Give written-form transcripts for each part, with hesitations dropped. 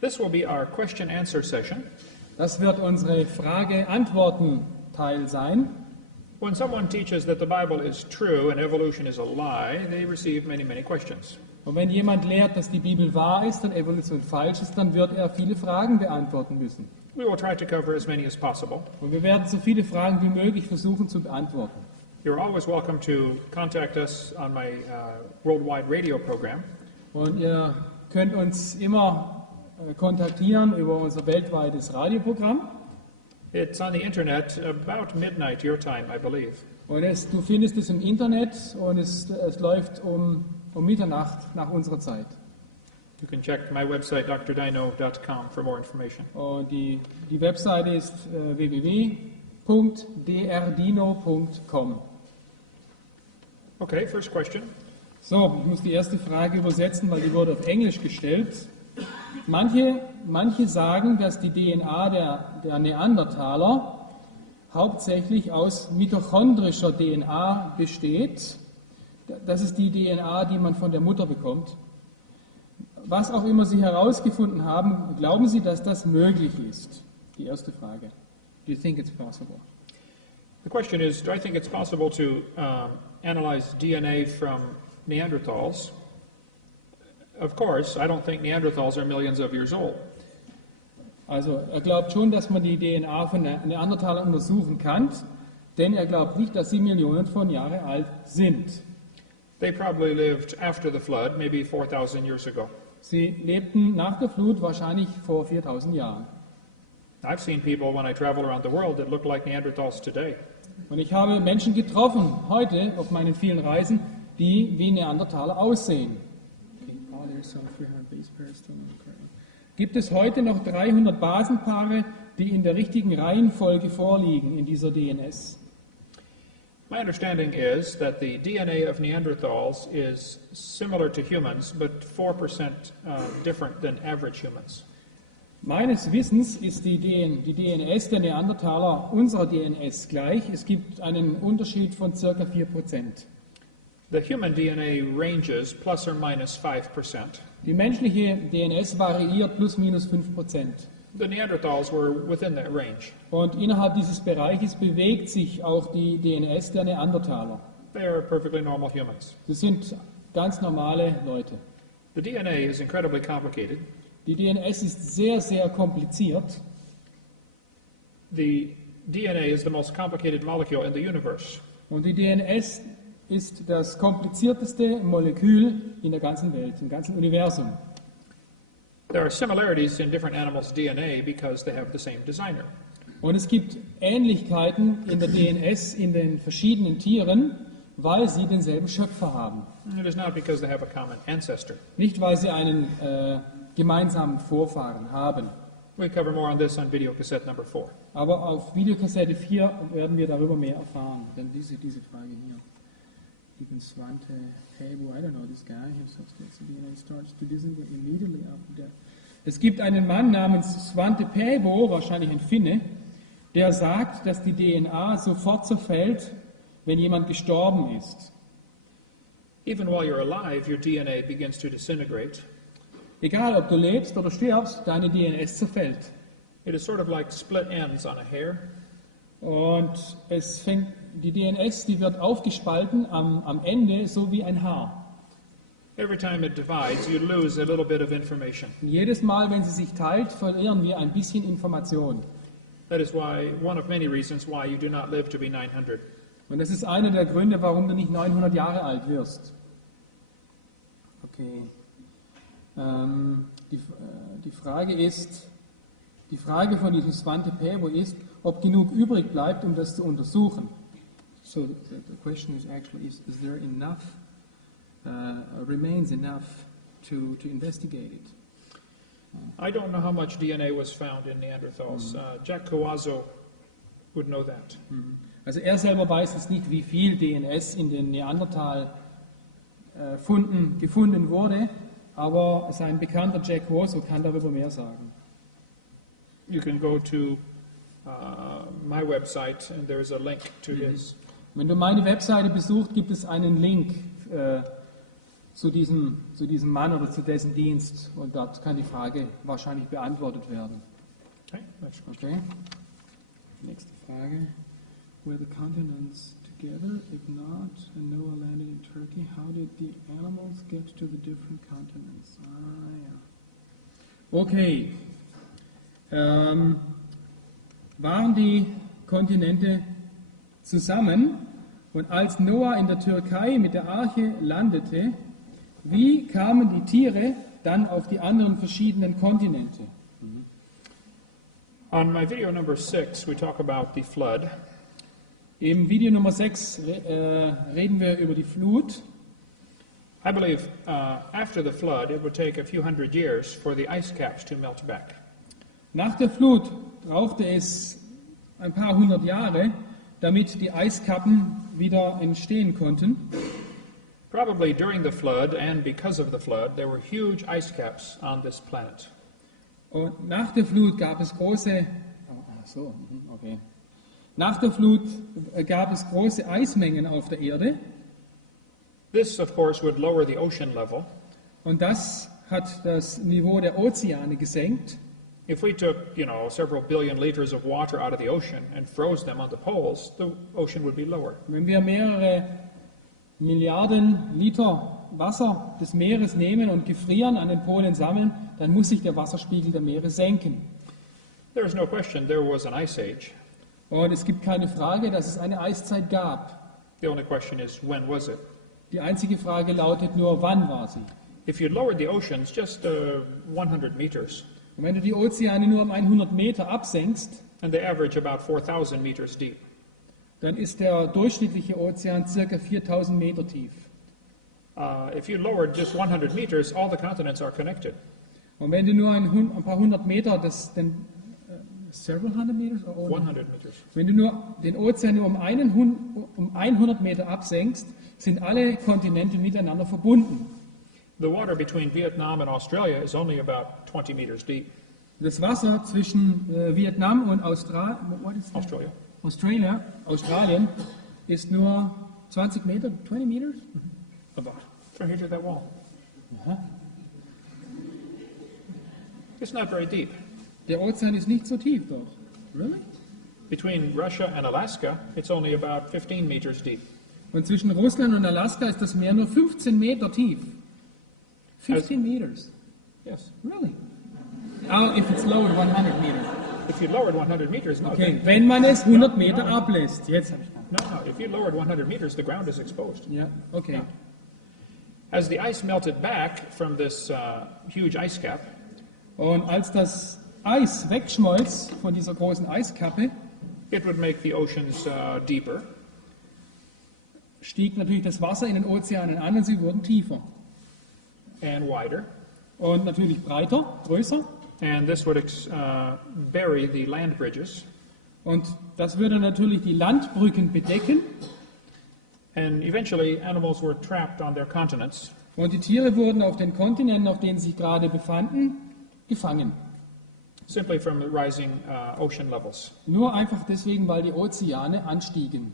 This will be our question-answer session. Das wird unsere Frage-Antworten-Teil sein. When someone teaches that the Bible is true and evolution is a lie, they receive many, many questions. Und wenn jemand lehrt, dass die Bibel wahr ist und Evolution falsch ist, dann wird er viele Fragen beantworten müssen. We will try to cover as many as possible. Und wir werden so viele Fragen wie möglich versuchen zu beantworten. You're always welcome to contact us on my worldwide radio program. Und ihr könnt uns immer kontaktieren über unser weltweites Radioprogramm. It's on the internet about midnight your time, I believe. Und du findest es im Internet und es läuft um Mitternacht nach unserer Zeit. You can check my website, drdino.com, for more information. Und die Webseite ist www.drdino.com. Okay, first question. So, ich muss die erste Frage übersetzen, weil die wurde auf Englisch gestellt. Manche sagen, dass die DNA der Neandertaler hauptsächlich aus mitochondrischer DNA besteht. Das ist die DNA, die man von der Mutter bekommt. Was auch immer Sie herausgefunden haben, glauben Sie, dass das möglich ist? Die erste Frage. Do you think it's possible? The question is, do I think it's possible to analyze DNA from Neanderthals? Of course, I don't think Neanderthals are millions of years old. Also er glaubt schon, dass man die DNA von Neandertalern untersuchen kann, denn er glaubt nicht, dass sie Millionen von Jahren alt sind. They probably lived after the flood, maybe 4,000 years ago. Sie lebten nach der Flut wahrscheinlich vor 4000 Jahren. I've seen people when I travel around the world that look like Neanderthals today. Und ich habe Menschen getroffen heute auf meinen vielen Reisen, die wie Neandertaler aussehen. Gibt es heute noch 300 Basenpaare, die in der richtigen Reihenfolge vorliegen in dieser DNS? My understanding is that the DNA of Neanderthals is similar to humans, but 4% different than average humans. Meines Wissens ist die DNS der Neandertaler unserer DNS gleich. Es gibt einen Unterschied von ca. 4%. The human DNA ranges plus or minus 5%. Die menschliche DNS variiert plus minus 5%. The Neanderthals were within that range. Und innerhalb dieses Bereiches bewegt sich auch die DNS der Neandertaler. They are perfectly normal humans. Das sind ganz normale Leute. The DNA is incredibly complicated. Die DNS ist sehr, sehr kompliziert. The DNA is the most complicated molecule in the universe. Und die DNS ist das komplizierteste Molekül in der ganzen Welt, im ganzen Universum. There are similarities in different animals' DNA because they have the same designer. Und es gibt Ähnlichkeiten in der DNS in den verschiedenen Tieren, weil sie denselben Schöpfer haben. It is not because they have a common ancestor. Nicht, weil sie einen gemeinsamen Vorfahren haben. We cover more on this on videocassette number 4. Aber auf Videokassette 4 werden wir darüber mehr erfahren. Dann diese Frage hier. Even Svante Pääbo, I don't know this guy, the DNA starts to disintegrate immediately after death. Es gibt einen Mann namens Svante Pääbo, wahrscheinlich ein Finne, der sagt, dass die DNA sofort zerfällt, wenn jemand gestorben ist. Even while you're alive, your DNA begins to disintegrate. Egal, ob du lebst oder stirbst, deine DNS zerfällt. It is sort of like split ends on a hair. Und die DNS, die wird aufgespalten am Ende, so wie ein Haar. Every time it divides, you lose a little bit of information. Und jedes Mal, wenn sie sich teilt, verlieren wir ein bisschen Information. That is why one of many reasons why you do not live to be 900. Und das ist einer der Gründe, warum du nicht 900 Jahre alt wirst. Okay. Die Frage von diesem Svante Pääbo ist, ob genug übrig bleibt, um das zu untersuchen. So the question is actually, is there enough, remains enough to investigate it? I don't know how much DNA was found in Neanderthals. Jack Coazzo would know that. Also er selber weiß es nicht, wie viel DNS in den Neandertal-Funden gefunden wurde, aber sein bekannter Jack Coazzo kann darüber mehr sagen. You can go to my website and there is a link to his. Wenn du meine Webseite besuchst, gibt es einen Link zu diesem Mann oder zu dessen Dienst. Und dort kann die Frage wahrscheinlich beantwortet werden. Okay, that's good. Okay. Nächste Frage. Were the continents together? If not, and Noah landed in Turkey, how did the animals get to the different continents? Ja. Okay. Waren die Kontinente zusammen? Und als Noah in der Türkei mit der Arche landete, wie kamen die Tiere dann auf die anderen verschiedenen Kontinente? On my video number 6, we talk about the flood. Im Video Nummer 6 reden wir über die Flut. I believe after the flood, it would take a few hundred years for the ice caps to melt back. Nach der Flut brauchte es ein paar hundert Jahre, damit die Eiskappen wieder entstehen konnten. Probably during the flood and because of the flood, there were huge ice caps on this planet. Und nach der Flut gab es große, Nach der Flut gab es große Eismengen auf der Erde. This, of course, would lower the ocean level. Und das hat das Niveau der Ozeane gesenkt. If we took, several billion liters of water out of the ocean and froze them on the poles, the ocean would be lower. Wenn wir mehrere Milliarden Liter Wasser des Meeres nehmen und gefrieren, an den Polen sammeln, dann muss sich der Wasserspiegel der Meere senken. There is no question there was an ice age. Und es gibt keine Frage, dass es eine Eiszeit gab. The only question is, when was it? Die einzige Frage lautet nur, wann war sie? If you lowered the oceans just 100 meters, Und wenn du die Ozeane nur um 100 Meter absenkst, and they average about 4,000 meters deep, dann ist der durchschnittliche Ozean ca. 4000 Meter tief. If you lowered just 100 meters, all the continents are connected. Und wenn du nur ein paar hundert Meter, several hundred meters? 100 meters. Wenn du nur den Ozean nur um 100 Meter absenkst, sind alle Kontinente miteinander verbunden. The water between Vietnam and Australia is only about 20 meters deep. Das Wasser zwischen Vietnam und Australien ist nur 20 Meter, 20 meters? About. From here to that wall. It's not very deep. Der Ozean ist nicht so tief, doch. Really? Between Russia and Alaska, it's only about 15 meters deep. Und zwischen Russland und Alaska ist das Meer nur 15 Meter tief. 15 meters. Yes. Really? Oh, if it's lowered 100 meters. If you lowered 100 meters, no. Okay, wenn man es 100 Meter ablässt. Jetzt habe ich No. If you lowered 100 meters, the ground is exposed. Ja, okay. As the ice melted back from this huge ice cap, Und als das Eis wegschmolz von dieser großen Eiskappe, it would make the oceans deeper. stieg natürlich das Wasser in den Ozeanen an und sie wurden tiefer. And wider. Und natürlich breiter, größer. And this would bury the land bridges. Und das würde natürlich die Landbrücken bedecken. And eventually, animals were trapped on their continents. Und die Tiere wurden auf den Kontinenten, auf denen sie sich gerade befanden, gefangen. Simply from the rising ocean levels. Nur einfach deswegen, weil die Ozeane anstiegen.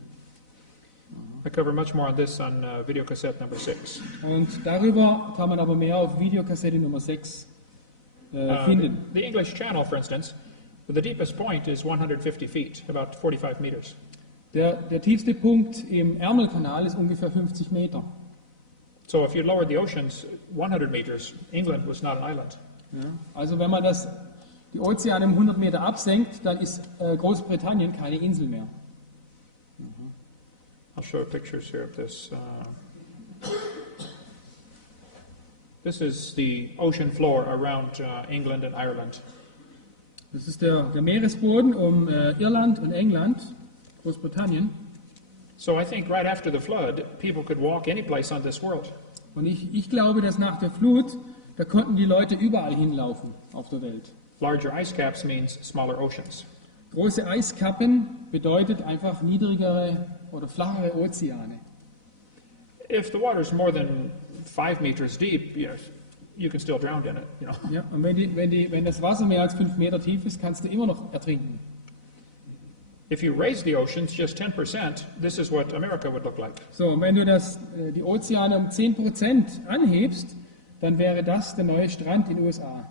I cover much more on this on videocassette number 6. Und darüber kann man aber mehr auf Videokassette Nummer 6 finden. The English Channel, for instance, the deepest point is 150 feet, about 45 meters. Der tiefste Punkt im Ärmelkanal ist ungefähr 50 Meter. So if you lowered the oceans 100 meters, England was not an island. Ja. Also wenn man die Ozeane um 100 Meter absenkt, dann ist Großbritannien keine Insel mehr. I'll show pictures here of this. This is the ocean floor around England and Ireland. Das ist der Meeresboden um Irland und England, Großbritannien. So I think right after the flood, people could walk any place on this world. Und ich glaube, dass nach der Flut, da konnten die Leute überall hinlaufen auf der Welt. Larger ice caps means smaller oceans. Große Eiskappen bedeutet einfach niedrigere oder flachere Ozeane. If the water is more than 5 meters deep, you can still drown in it. Ja, und wenn das Wasser mehr als 5 Meter tief ist, kannst du immer noch ertrinken. If you raise the oceans just 10%, this is what America would look like. So, und wenn du die Ozeane um 10% anhebst, dann wäre das der neue Strand in den USA.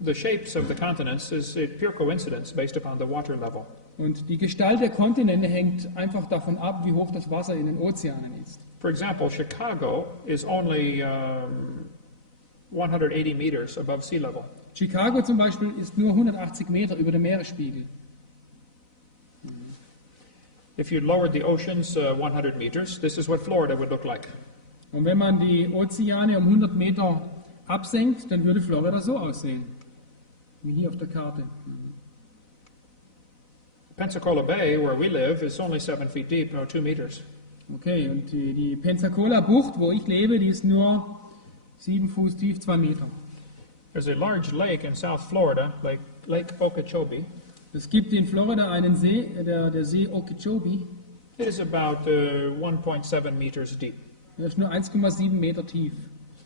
The shapes of the continents is a pure coincidence based upon the water level. Und die Gestalt der Kontinente hängt einfach davon ab, wie hoch das Wasser in den Ozeanen ist. For example, Chicago is only 180 meters above sea level. Chicago zum Beispiel ist nur 180 Meter über dem Meeresspiegel. If you lowered the oceans 100 meters, this is what Florida would look like. Und wenn man die Ozeane um 100 Meter absenkt, dann würde Florida so aussehen, wie hier auf der Karte. Pensacola Bay, where we live, is only 7 feet deep, no 2 meters. Okay, und die Pensacola Bucht, wo ich lebe, die ist nur 7 Fuß tief, 2 Meter. There's a large lake in South Florida, Lake Okeechobee. Es gibt in Florida einen See, der See Okeechobee, It is about 1.7 meters deep. der ist nur 1,7 Meter tief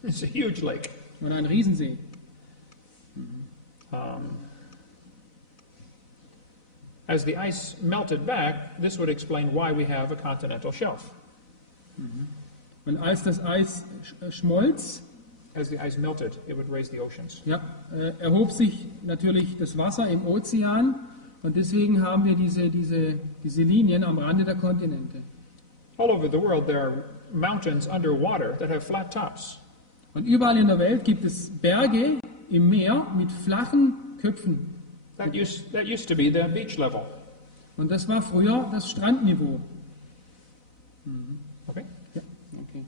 It's a huge lake. und ein Riesensee. As the ice melted back, this would explain why we have a continental shelf. Und als das Eis schmolz, As the ice melted, it would raise the oceans. ja, erhob sich natürlich das Wasser im Ozean und deswegen haben wir diese Linien am Rande der Kontinente. All over the world, there are mountains underwater that have flat tops. Und überall in der Welt gibt es Berge im Meer mit flachen Köpfen. That used to be the beach level. Und das war früher das Strandniveau. Okay? Ja, okay.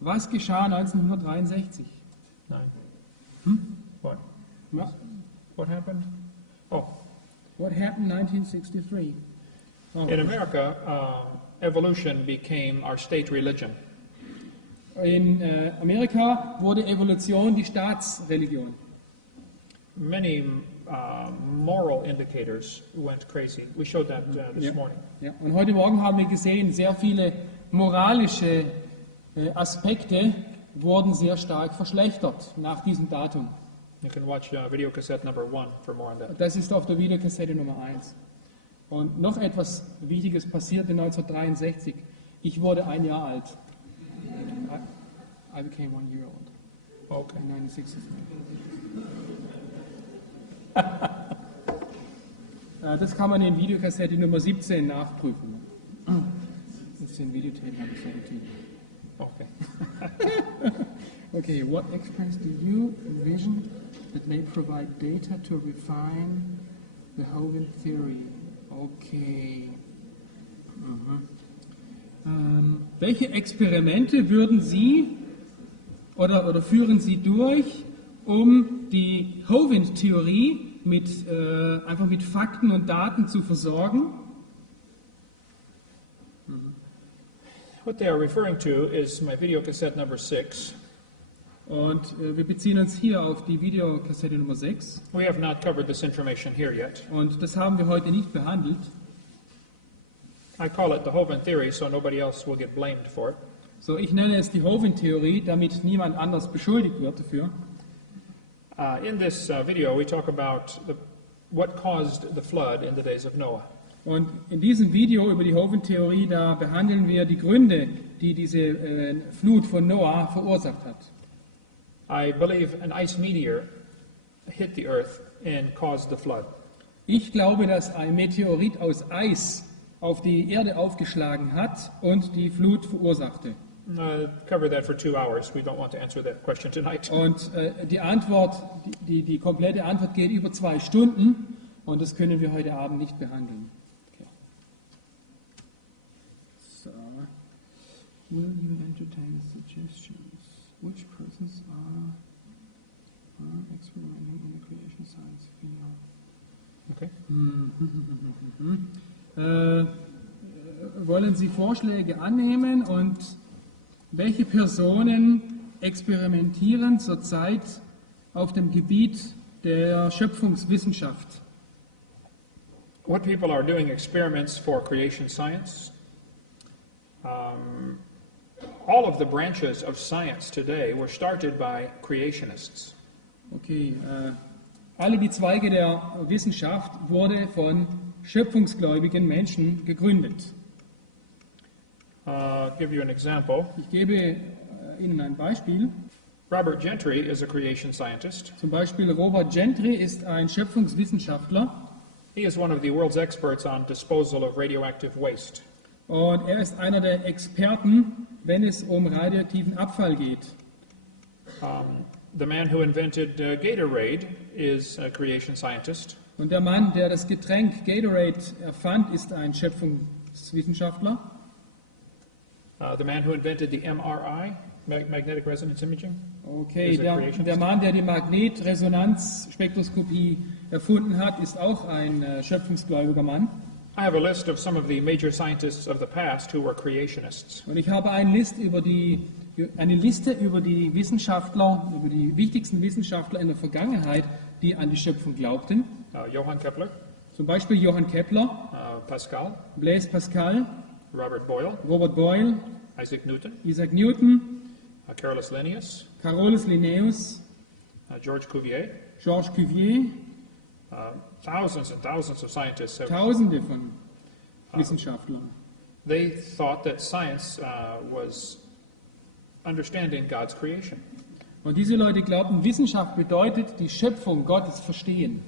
Was geschah 1963? Nine. What? Ja. What happened? Oh, What happened 1963? Oh. in America, evolution became our state religion. In Amerika wurde Evolution die Staatsreligion. Many moral indicators went crazy. We showed that this Ja. morning. Ja. Und heute Morgen haben wir gesehen, sehr viele moralische Aspekte wurden sehr stark verschlechtert nach diesem Datum. You can watch video cassette number 1 for more on that. Das ist auf der Videokassette Nummer 1. Und noch etwas Wichtiges passierte 1963. Ich wurde 1 Jahr alt. I became 1 year old Okay. in 1963. Das kann man in Videokassette Nummer 17 nachprüfen. 17 Videotape number 17. Okay. Okay, what experiments do you envision that may provide data to refine the Hovind theory? Okay. Welche Experimente würden Sie oder führen Sie durch, um die Hovind-Theorie einfach mit Fakten und Daten zu versorgen? What they are referring to is my video cassette number 6. Und wir beziehen uns hier auf die Videokassette Nummer 6. We have not covered this information here yet. Und das haben wir heute nicht behandelt. I call it the Hovind theory so nobody else will get blamed for it. So, ich nenne es die Hovind-Theorie, damit niemand anders beschuldigt wird dafür. In this video, we talk about what caused the flood in the days of Noah. Und in diesem Video über die Hovind-Theorie, da behandeln wir die Gründe, die diese Flut von Noah verursacht hat. I believe an ice meteor hit the earth and caused the flood. Ich glaube, dass ein Meteorit aus Eis auf die Erde aufgeschlagen hat und die Flut verursachte. Cover that for 2 hours. We don't want to answer that question tonight. Und die Antwort, die komplette Antwort geht über 2 Stunden und das können wir heute Abend nicht behandeln. Okay. So. Will you entertain suggestions? Which persons are experimenting in the creation science field? Okay. Wollen Sie Vorschläge annehmen und welche Personen experimentieren zurzeit auf dem Gebiet der Schöpfungswissenschaft? What people are doing experiments for creation science. All of the branches of science today were started by creationists. Okay, alle die Zweige der Wissenschaft wurde von schöpfungsgläubigen Menschen gegründet. Give you an example. Ich gebe Ihnen ein Beispiel. Robert Gentry is a creation scientist. Zum Beispiel Robert Gentry ist ein Schöpfungswissenschaftler He is one of the world's experts on disposal of radioactive waste. und er ist einer der Experten, wenn es um radioaktiven Abfall geht. The man who invented Gatorade is a creation scientist. Und der Mann, der das Getränk Gatorade erfand, ist ein Schöpfungswissenschaftler. The man who invented the MRI, magnetic resonance imaging. Okay, Is a creationist. der Mann, der die Magnetresonanzspektroskopie erfunden hat, ist auch ein schöpfungsgläubiger Mann. I have a list of some of the major scientists of the past who were creationists. Und ich habe eine Liste über die Wissenschaftler, über die wichtigsten Wissenschaftler in der Vergangenheit, die an die Schöpfung glaubten. Johann Kepler, Zum Beispiel Johann Kepler, Pascal, Blaise Pascal, Robert Boyle, Robert Boyle, Isaac Newton, Isaac Newton, Carolus Linnaeus, Carolus Linnaeus, Georges Cuvier. Georges Cuvier, Thousands and thousands of scientists have. Tausende von Wissenschaftlern. They thought that science was understanding God's creation. Und diese Leute glaubten, Wissenschaft bedeutet die Schöpfung Gottes verstehen.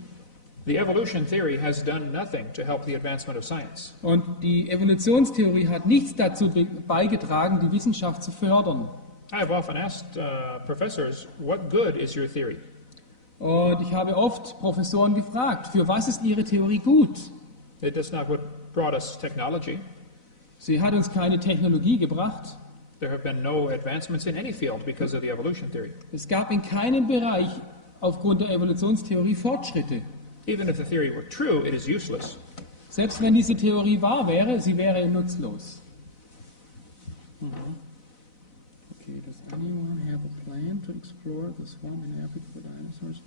The evolution theory has done nothing to help the advancement of science. Und die Evolutionstheorie hat nichts dazu beigetragen, die Wissenschaft zu fördern. I have often asked professors, what good is your theory? Und ich habe oft Professoren gefragt, für was ist ihre Theorie gut? It does not what brought us technology. Sie hat uns keine Technologie gebracht. There have been no advancements in any field because of the evolution theory. Es gab in keinem Bereich aufgrund der Evolutionstheorie Fortschritte. Even if the theory were true, it is useless. Selbst wenn diese Theorie wahr wäre, sie wäre nutzlos. Okay, does anyone have a plan to explore the swamp in Africa for dinosaurs?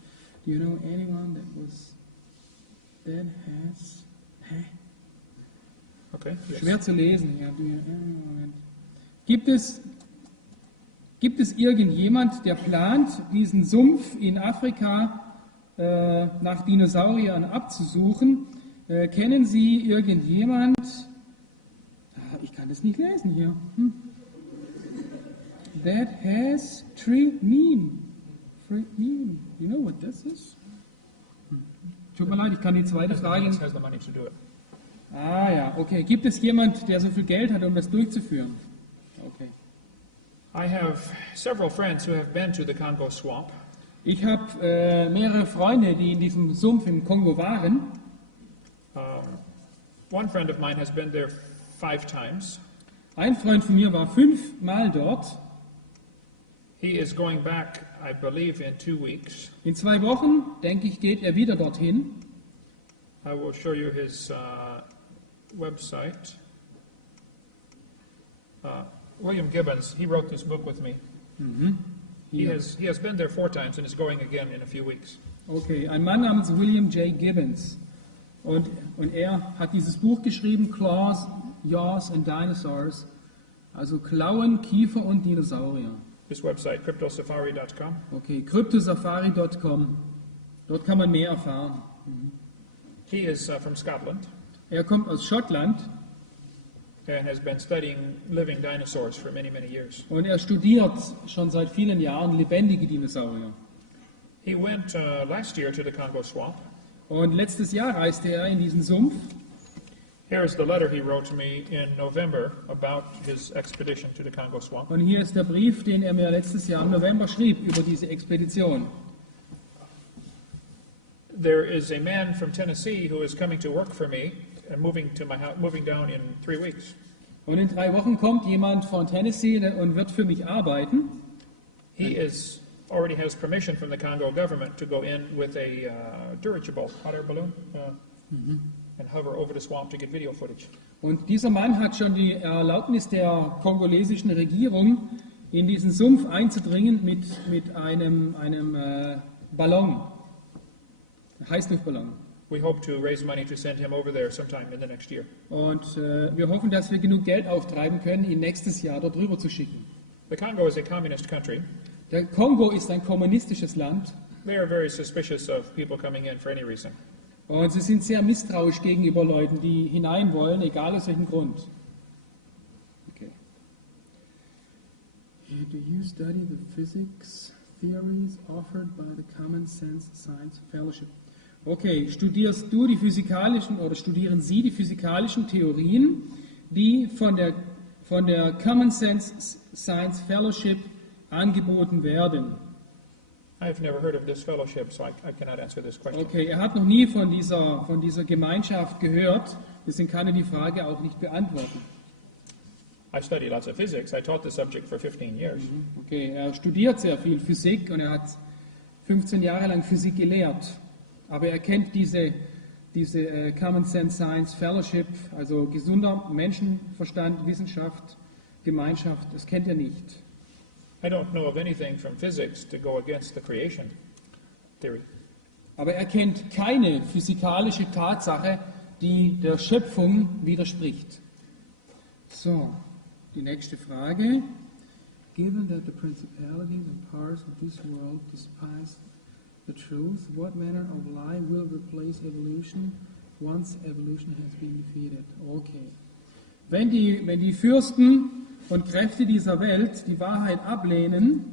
Do you know anyone that has... Hä? Okay. Yes. Schwer zu lesen. Ja, Moment. Gibt es irgendjemand, der plant, diesen Sumpf in Afrika nach Dinosauriern abzusuchen? Kennen Sie irgendjemand? Ich kann das nicht lesen hier. That has trimine. You know what this is? Tut mir leid, ich kann die zweite Frage. Has the money to do it. Ah ja, okay. Gibt es jemand, der so viel Geld hat, um das durchzuführen? Okay. I have several friends who have been to the Congo swamp. Ich habe mehrere Freunde, die in diesem Sumpf im Kongo waren. One friend of mine has been there 5 times. Ein Freund von mir war 5 Mal dort. He is going back, I believe, in 2 weeks. In 2 Wochen, denke ich, geht er wieder dorthin. I will show you his website. William Gibbons, he wrote this book with me. He has been there 4 times and is going again in a few weeks. Okay, ein Mann namens William J. Gibbons. Und er hat dieses Buch geschrieben, Claws, Jaws and Dinosaurs. Also Klauen, Kiefer und Dinosaurier. His website, cryptosafari.com. Okay, cryptosafari.com. Dort kann man mehr erfahren. He is from Scotland Er kommt aus Schottland and has been studying living dinosaurs for many, many years. und er studiert schon seit vielen Jahren lebendige Dinosaurier. He went last year to the Congo swamp. Und letztes Jahr reiste er in diesen Sumpf. Here is the letter he wrote to me in November about his expedition to the Congo swamp. Und hier ist der Brief, den er mir letztes Jahr im November schrieb über diese Expedition. There is a man from Tennessee who is coming to work for me and moving down in 3 weeks. Und in 3 Wochen kommt jemand von Tennessee und wird für mich arbeiten. He already has permission from the Congo government to go in with a dirigible hot air balloon and hover over the swamp to get video footage. Und dieser Mann hat schon die Erlaubnis der kongolesischen Regierung, in diesen Sumpf einzudringen mit einem Ballon, Heißluftballon. We hope to raise money to send him over there sometime in the next year. Und wir hoffen, dass wir genug Geld auftreiben können, ihn nächstes Jahr dort rüber zu schicken. The Congo is a communist country. Der Kongo ist ein kommunistisches Land. They are very suspicious of people coming in for any reason. Und sie sind sehr misstrauisch gegenüber Leuten, die hinein wollen, egal aus welchem Grund. Okay. Do you study the physics theories offered by the Common Sense Science Fellowship? Okay, studierst du die physikalischen oder studieren Sie die physikalischen Theorien, die von der Common Sense Science Fellowship angeboten werden? I've never heard of this fellowship, so I cannot answer this question. Okay, er hat noch nie von dieser Gemeinschaft gehört, deswegen kann er die Frage auch nicht beantworten. I study lots of physics. I taught the subject for 15 years. Okay, er studiert sehr viel Physik und er hat 15 Jahre lang Physik gelehrt. Aber er kennt diese Common Sense Science Fellowship, also gesunder Menschenverstand, Wissenschaft, Gemeinschaft, das kennt er nicht. I don't know of anything from physics to go against the creation theory. Aber er kennt keine physikalische Tatsache, die der Schöpfung widerspricht. So, die nächste Frage. Given that the principalities and powers of this world despise the truth, what manner of lie will replace evolution once evolution has been defeated? Okay. Wenn die Fürsten und Kräfte dieser Welt die Wahrheit ablehnen,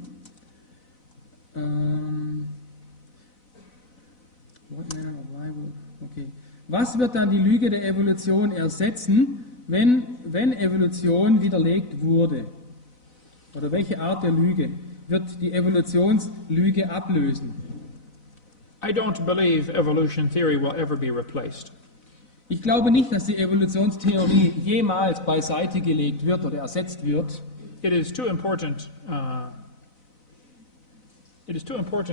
was wird dann die Lüge der Evolution ersetzen, wenn Evolution widerlegt wurde? Oder welche Art der Lüge wird die Evolutionslüge ablösen? I don't believe evolution theory will ever be replaced. Ich glaube nicht, dass die Evolutionstheorie jemals beiseite gelegt wird oder ersetzt wird. It is too important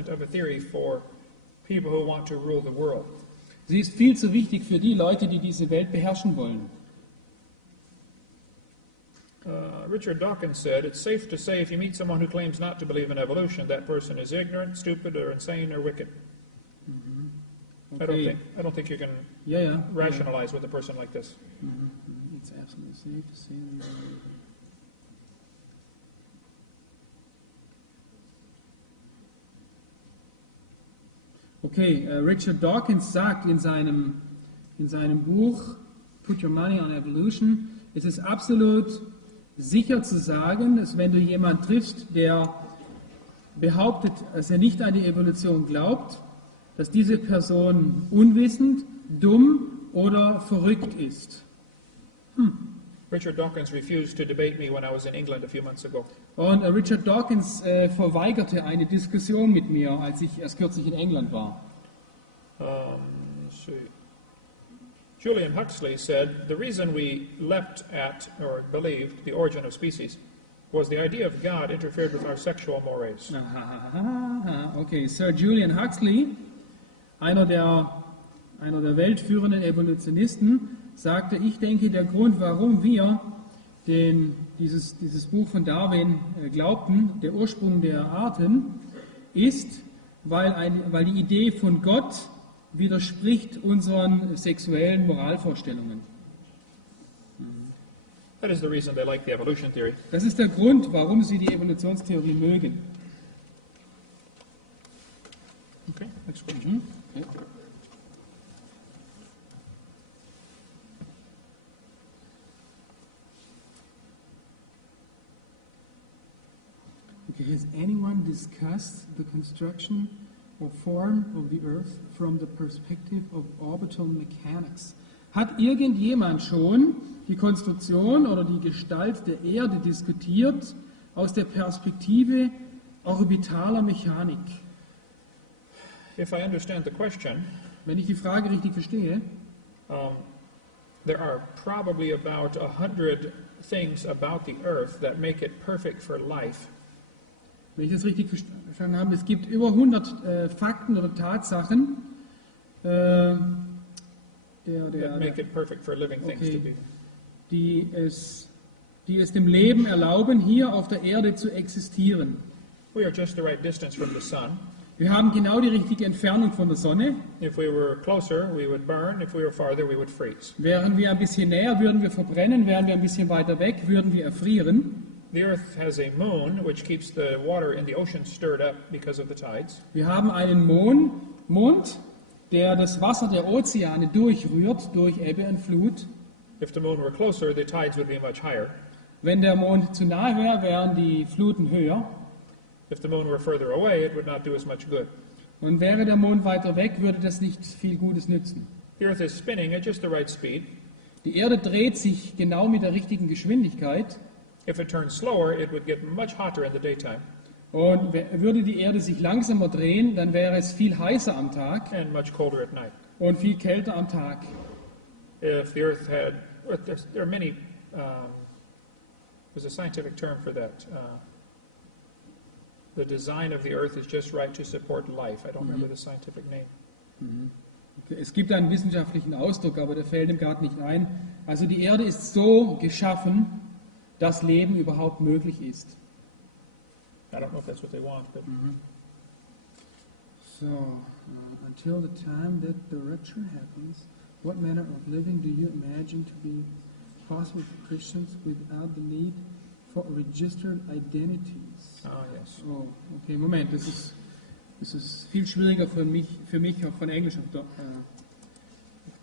of a theory for people who want to rule the world. Sie ist viel zu wichtig für die Leute, die diese Welt beherrschen wollen. Richard Dawkins said, it's safe to say if you meet someone who claims not to believe in evolution, that person is ignorant, stupid, or insane, or wicked. Okay. I don't think you can Ja. rationalize with a person like this. It's absolutely safe to say that. Okay, Richard Dawkins sagt in seinem Buch Put Your Money on Evolution, es ist absolut sicher zu sagen, dass wenn du jemanden triffst, der behauptet, dass er nicht an die Evolution glaubt, dass diese Person unwissend, dumm oder verrückt ist. Richard Dawkins refused to debate me when I was in England a few months ago. Und Richard Dawkins verweigerte eine Diskussion mit mir, als ich erst kürzlich in England war. Let's see. Julian Huxley said, the reason we leapt at or believed the origin of species was the idea of God interfered with our sexual mores. Okay, Sir Julian Huxley, einer der weltführenden Evolutionisten, sagte, ich denke, der Grund, warum wir dieses Buch von Darwin glaubten, der Ursprung der Arten, ist, weil die Idee von Gott widerspricht unseren sexuellen Moralvorstellungen. That is the reason they like the evolution theory. Das ist der Grund, warum sie die Evolutionstheorie mögen. Okay, next question. Okay. Okay, has anyone discussed the construction or form of the Earth from the perspective of orbital mechanics? Hat irgendjemand schon die Konstruktion oder die Gestalt der Erde diskutiert aus der Perspektive orbitaler Mechanik? If I understand the question, Wenn ich die Frage richtig verstehe, there are probably about 100 things about the Earth that make it perfect for life. wenn ich das richtig verstanden habe, es gibt über 100 Fakten oder Tatsachen, That make it perfect for living things to Okay. be. die es dem Leben erlauben, hier auf der Erde zu existieren. We are just the right distance from the sun. Wir haben genau die richtige Entfernung von der Sonne. If we were closer, we would burn. If we were farther, we would freeze. Wären wir ein bisschen näher, würden wir verbrennen. Wären wir ein bisschen weiter weg, würden wir erfrieren. The Earth has a moon which keeps the water in the ocean stirred up because of the tides. Wir haben einen Mond, der das Wasser der Ozeane durchrührt durch Ebbe und Flut. If the moon were closer, the tides would be much higher. Wenn der Mond zu nahe wäre, wären die Fluten höher. If the moon were further away, it would not do as much good. Und wäre der Mond weiter weg, würde das nicht viel Gutes nützen. The Earth is spinning at just the right speed. Die Erde dreht sich genau mit der richtigen Geschwindigkeit. If it turned slower, it would get much hotter in the daytime Und würde die Erde sich langsamer drehen, dann wäre es viel heißer am Tag and much colder at night. und viel kälter am Tag. If the Earth had, there are many, there's a scientific term for that. The design of the Earth is just right to support life. I don't remember the scientific name. Es gibt einen wissenschaftlichen Ausdruck, aber der fällt ihm gerade nicht ein. Also die Erde ist so geschaffen, dass Leben überhaupt möglich ist. I don't know if that's what they want, but So, until the time that the rapture happens, what manner of living do you imagine to be possible for Christians without the need for registered identities? yes. Oh, okay, Moment, das ist viel schwieriger für mich auch von Englisch auf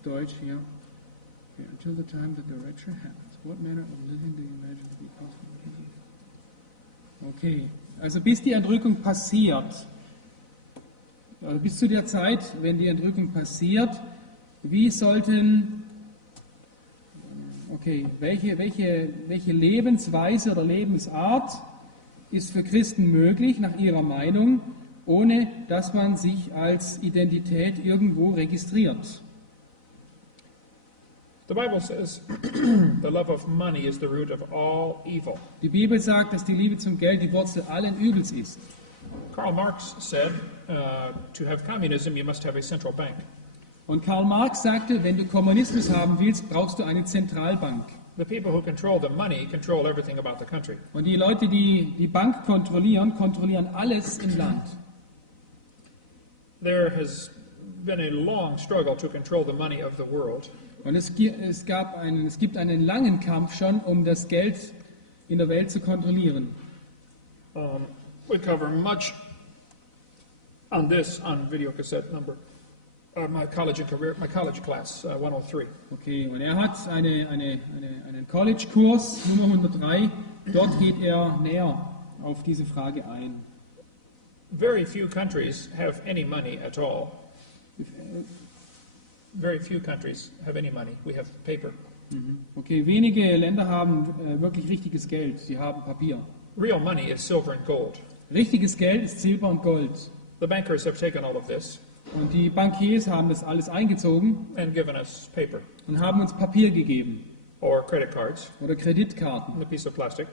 Deutsch hier. Okay, until the time that the rapture happens, what manner of living do you imagine to be possible for Christians? Okay, also bis die Entrückung passiert, also bis zu der Zeit, wenn die Entrückung passiert, welche Lebensweise oder Lebensart ist für Christen möglich, nach ihrer Meinung, ohne dass man sich als Identität irgendwo registriert? The Bible says the love of money is the root of all evil. Die Bibel sagt, dass die Liebe zum Geld die Wurzel allen Übels ist. Karl Marx said, to have communism, you must have a central bank. Und Karl Marx sagte, wenn du Kommunismus haben willst, brauchst du eine Zentralbank. The people who control the money control everything about the country. Und die Leute, die die Bank kontrollieren, kontrollieren alles im Land. There has been a long struggle to control the money of the world. Und es gibt einen langen Kampf schon, um das Geld in der Welt zu kontrollieren. We cover much on this on videocassette number, my college class 103. Okay, und er hat einen College-Kurs, Nummer 103. Dort geht er näher auf diese Frage ein. Very few countries have any money at all. Very few countries have any money. We have paper. Okay, wenige Länder haben wirklich richtiges Geld. Sie haben Papier. Real money is silver and gold. Richtiges Geld ist Silber und Gold. The bankers have taken all of this Und die Bankiers haben das alles eingezogen and given us paper und haben uns Papier gegeben or credit cards oder Kreditkarten, and a piece of plastic.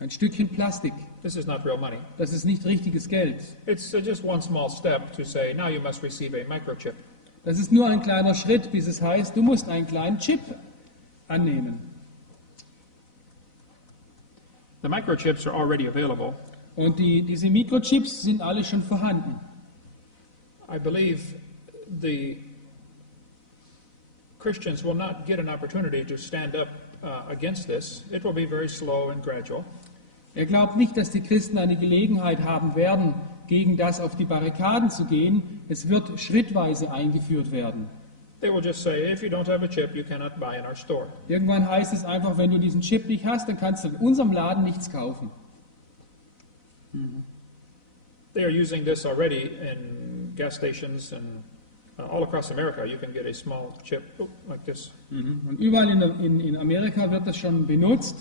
ein Stückchen Plastik. This is not real money. Das ist nicht richtiges Geld. It's just one small step to say, now you must receive a microchip. Das ist nur ein kleiner Schritt, bis es heißt, du musst einen kleinen Chip annehmen. The microchips are already available. Und diese Mikrochips sind alle schon vorhanden. I believe the Christians will not get an opportunity to stand up against this. It will be very slow and gradual. Er glaubt nicht, dass die Christen eine Gelegenheit haben werden, gegen das auf die Barrikaden zu gehen. Es wird schrittweise eingeführt werden. They will just say, if you don't have a chip, you cannot buy in our store. Irgendwann heißt es einfach, wenn du diesen Chip nicht hast, dann kannst du in unserem Laden nichts kaufen. They are using this already in gas stations and all across America. You can get a small chip like this. Und überall in Amerika wird das schon benutzt.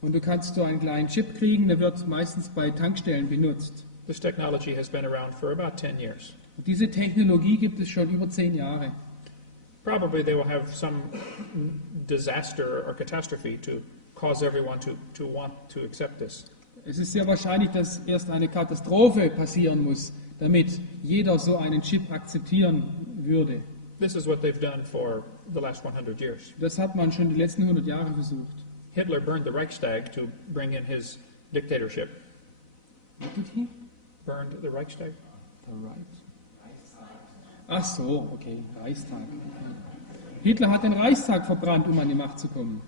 Und du kannst so einen kleinen Chip kriegen, der wird meistens bei Tankstellen benutzt. This technology has been around for about 10 years. Und diese Technologie gibt es schon über 10 Jahre. Probably they will have some disaster or catastrophe to cause everyone to want to accept this. Es ist sehr wahrscheinlich, dass erst eine Katastrophe passieren muss, damit jeder so einen Chip akzeptieren würde. This is what they've done for the last 100 years. Das hat man schon die letzten 100 Jahre versucht. Hitler burned the Reichstag to bring in his dictatorship. What did he? Burned the Reichstag? Ach so, okay, Reichstag. Hitler hat den Reichstag verbrannt, um an die Macht zu kommen.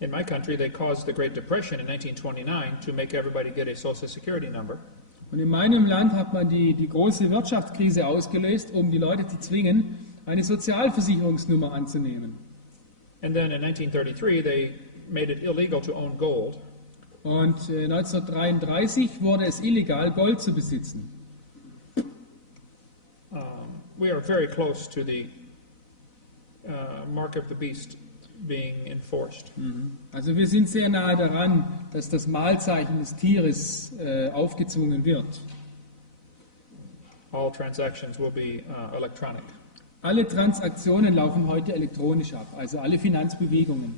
In my country, they caused the Great Depression in 1929 to make everybody get a Social Security number. Und in meinem Land hat man die große Wirtschaftskrise ausgelöst, um die Leute zu zwingen, eine Sozialversicherungsnummer anzunehmen. And then in 1933, they made it illegal to own gold. Und 1933 wurde es illegal, Gold zu besitzen. We are very close to the mark of the beast being enforced. Also wir sind sehr nahe daran, dass das Mahlzeichen des Tieres aufgezwungen wird. All transactions will be electronic. Alle Transaktionen laufen heute elektronisch ab, also alle Finanzbewegungen.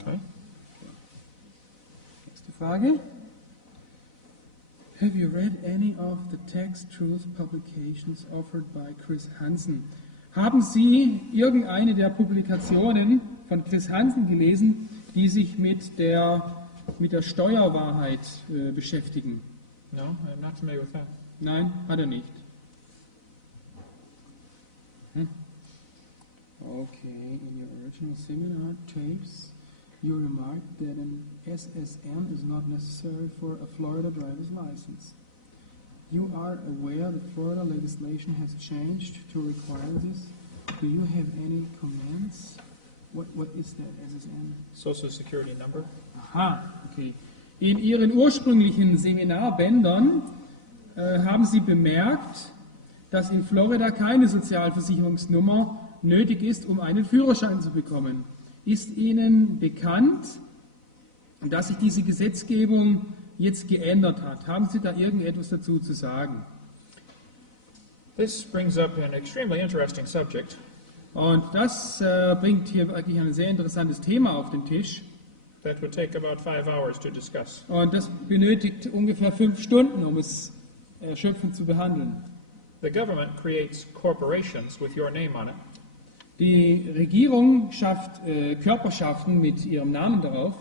Okay. Nächste Frage. Have you read any of the Text Truth publications offered by Chris Hansen? Haben Sie irgendeine der Publikationen von Chris Hansen gelesen, die sich mit der Steuerwahrheit beschäftigen? No, I'm not familiar with that. Nein, hat er nicht. Okay, in your original seminar tapes, you remarked that an SSN is not necessary for a Florida driver's license. You are aware that Florida legislation has changed to require this. Do you have any comments? What is that SSN? Social Security number? Aha, okay. In Ihren ursprünglichen Seminarbändern haben Sie bemerkt, dass in Florida keine Sozialversicherungsnummer nötig ist, um einen Führerschein zu bekommen. Ist Ihnen bekannt, dass sich diese Gesetzgebung jetzt geändert hat? Haben Sie da irgendetwas dazu zu sagen? This brings up an extremely interesting subject. Und das bringt hier wirklich ein sehr interessantes Thema auf den Tisch. That would take about 5 hours to discuss. Und das benötigt ungefähr 5 Stunden, um es erschöpfend zu behandeln. The government creates corporations with your name on it. Die Regierung schafft Körperschaften mit ihrem Namen darauf.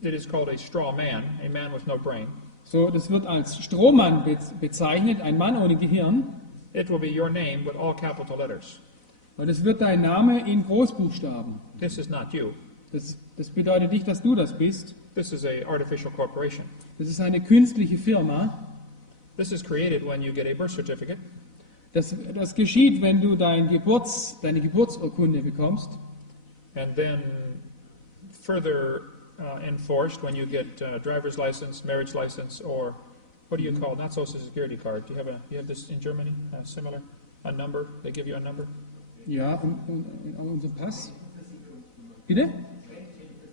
It is called a straw man, a man with no brain. So, das wird als Strohmann bezeichnet, ein Mann ohne Gehirn. It will be your name with all capital letters. Und es wird dein Name in Großbuchstaben. This is not you. Das bedeutet nicht, dass du das bist. This is a artificial corporation. Das ist eine künstliche Firma. This is created when you get a birth certificate. Das geschieht, wenn du deine Geburtsurkunde bekommst. And then further enforced when you get driver's license, marriage license, or what do you call, not social security card. Do you have this in Germany, similar? A number? They give you a number? Ja, und unser Pass? Bitte?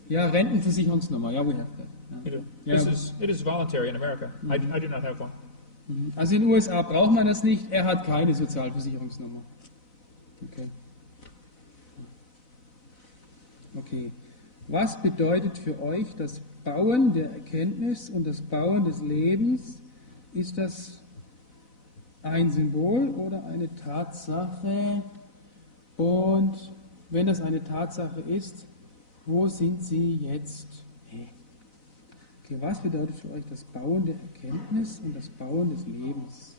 Ja, Rentenversicherungsnummer. Ja, we have that. You do. Yeah. It is voluntary in America. I do not have one. Also in den USA braucht man das nicht. Er hat keine Sozialversicherungsnummer. Okay. Okay. Was bedeutet für euch das Bauen der Erkenntnis und das Bauen des Lebens? Ist das ein Symbol oder eine Tatsache? Und wenn das eine Tatsache ist, wo sind sie jetzt? Okay, was bedeutet für euch das Bauen der Erkenntnis und das Bauen des Lebens?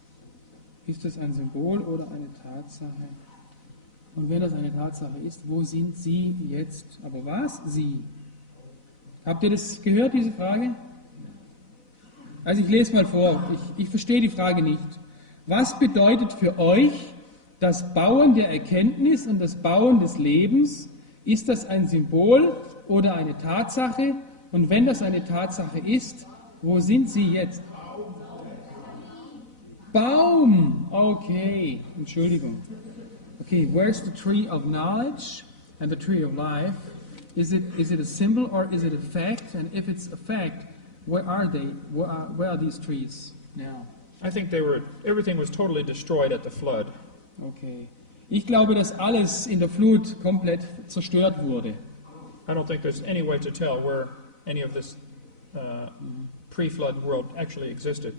Ist das ein Symbol oder eine Tatsache? Und wenn das eine Tatsache ist, wo sind sie jetzt? Aber was sie? Habt ihr das gehört, diese Frage? Also ich lese mal vor, ich verstehe die Frage nicht. Was bedeutet für euch das Bauen der Erkenntnis und das Bauen des Lebens? Ist das ein Symbol oder eine Tatsache? Und wenn das eine Tatsache ist, wo sind sie jetzt? Baum! Okay, Entschuldigung. Okay, where's the tree of knowledge and the tree of life? Is it a symbol or is it a fact? And if it's a fact, where are they? Where are these trees now? I think everything was totally destroyed at the flood. Okay. Ich glaube, dass alles in der Flut komplett zerstört wurde. I don't think there's any way to tell where any of this pre-flood world actually existed.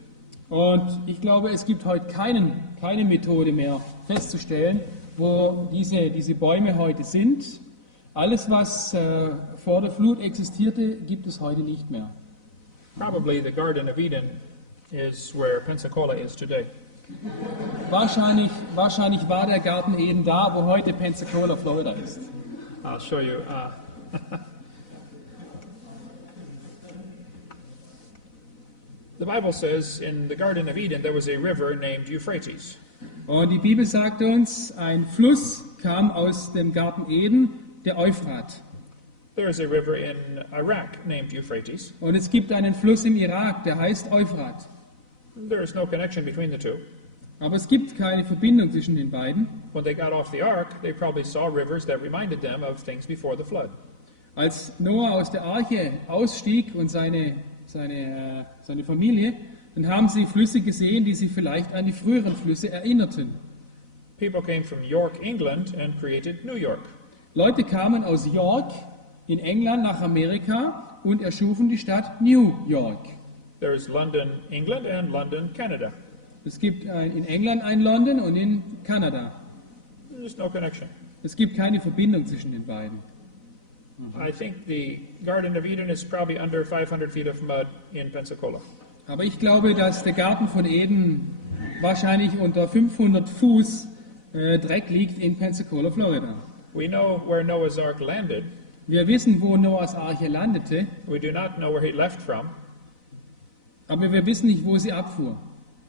Und ich glaube, es gibt heute keine Methode mehr festzustellen, wo diese Bäume heute sind. Alles, was vor der Flut existierte, gibt es heute nicht mehr. Probably the Garden of Eden is where Pensacola is today. Wahrscheinlich war der Garten Eden da, wo heute Pensacola, Florida ist. I'll show you. The Bible says in the Garden of Eden there was a river named Euphrates. Und die Bibel sagt uns, ein Fluss kam aus dem Garten Eden, der Euphrat. There is a river in Iraq named Euphrates. Und es gibt einen Fluss im Irak, der heißt Euphrat. There is no connection between the two. Aber es gibt keine Verbindung zwischen den beiden. When they got off the ark, they probably saw rivers that reminded them of things before the flood. Als Noah aus der Arche ausstieg und seine Familie, dann haben sie Flüsse gesehen, die sie vielleicht an die früheren Flüsse erinnerten. People came from York, England, and created New York. Leute kamen aus York in England nach Amerika und erschufen die Stadt New York. There is London, England, and London, Canada. Es gibt in England ein London und in Kanada. There's no connection. Es gibt keine Verbindung zwischen den beiden. I think the Garden of Eden is probably under 500 feet of mud in Pensacola. Aber ich glaube, dass der Garten von Eden wahrscheinlich unter 500 Fuß Dreck liegt in Pensacola, Florida. We know where Noah's Ark landed. Wir wissen, wo Noahs Arche landete, We do not know where he left from. aber wir wissen nicht, wo sie abfuhr.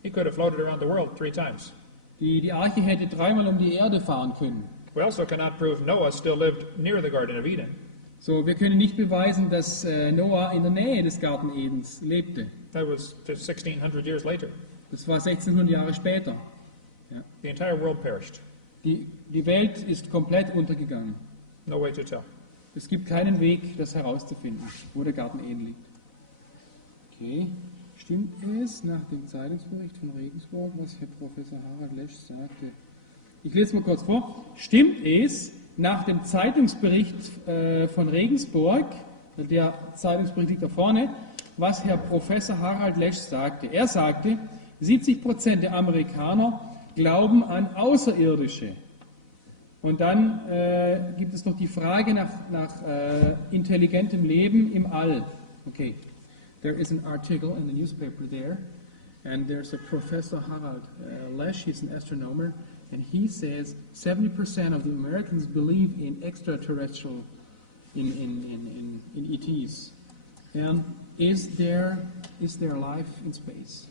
He could have floated around the world 3 times. Die Arche hätte 3-mal um die Erde fahren können. We also cannot prove Noah still lived near the Garden of Eden. So, wir können nicht beweisen, dass Noah in der Nähe des Garten Edens lebte. That was just 1600 years later. Das war 1600 Jahre später. The entire world perished. Die Welt ist komplett untergegangen. No way to tell. Es gibt keinen Weg, das herauszufinden, wo der Garten Eden liegt. Okay, stimmt es nach dem Zeitungsbericht von Regensburg, was Herr Professor Harald Lesch sagte? Ich lese mal kurz vor. Stimmt es nach dem Zeitungsbericht von Regensburg, der Zeitungsbericht liegt da vorne, was Herr Professor Harald Lesch sagte? Er sagte, 70% der Amerikaner glauben an Außerirdische. Und dann gibt es noch die Frage nach intelligentem Leben im All. Okay, there is an article in the newspaper there, and there's a Professor Harald Lesch, he's an astronomer, and he says 70% of the Americans believe in extraterrestrial, in ETs. And is there life in space?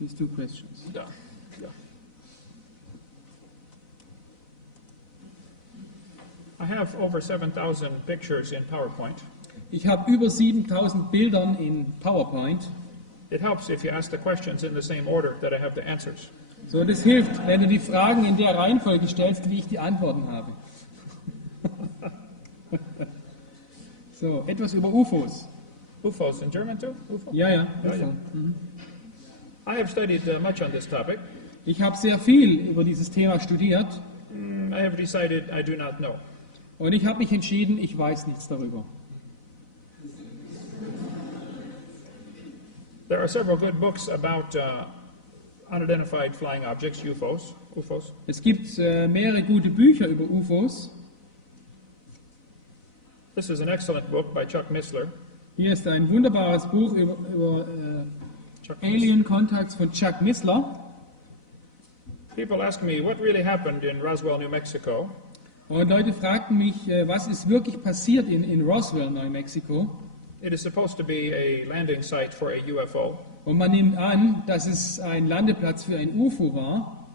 These two questions. Yeah. Yeah. I have over 7,000 pictures in PowerPoint. Ich habe über 7000 Bildern in PowerPoint. It helps if you ask the questions in the same order that I have the answers. So, das hilft, wenn du die Fragen in der Reihenfolge stellst, wie ich die Antworten habe. So, etwas über UFOs. UFOs in German too? UFO? Ja, Ja, UFO. ja. I have studied much on this topic. Ich habe sehr viel über dieses Thema studiert I have decided I do not know. und ich habe mich entschieden, ich weiß nichts darüber. There are several good books about unidentified flying objects, UFOs. Es gibt mehrere gute Bücher über UFOs. This is an excellent book by Chuck Missler. Hier ist ein wunderbares Buch über Chuck Alien Contacts von Chuck Missler. People ask me what really happened in Roswell, New Mexico. Und Leute fragten mich, was ist wirklich passiert in Roswell, Neumexiko? It is supposed to be a landing site for a UFO. Und man nimmt an, dass es ein Landeplatz für ein UFO war.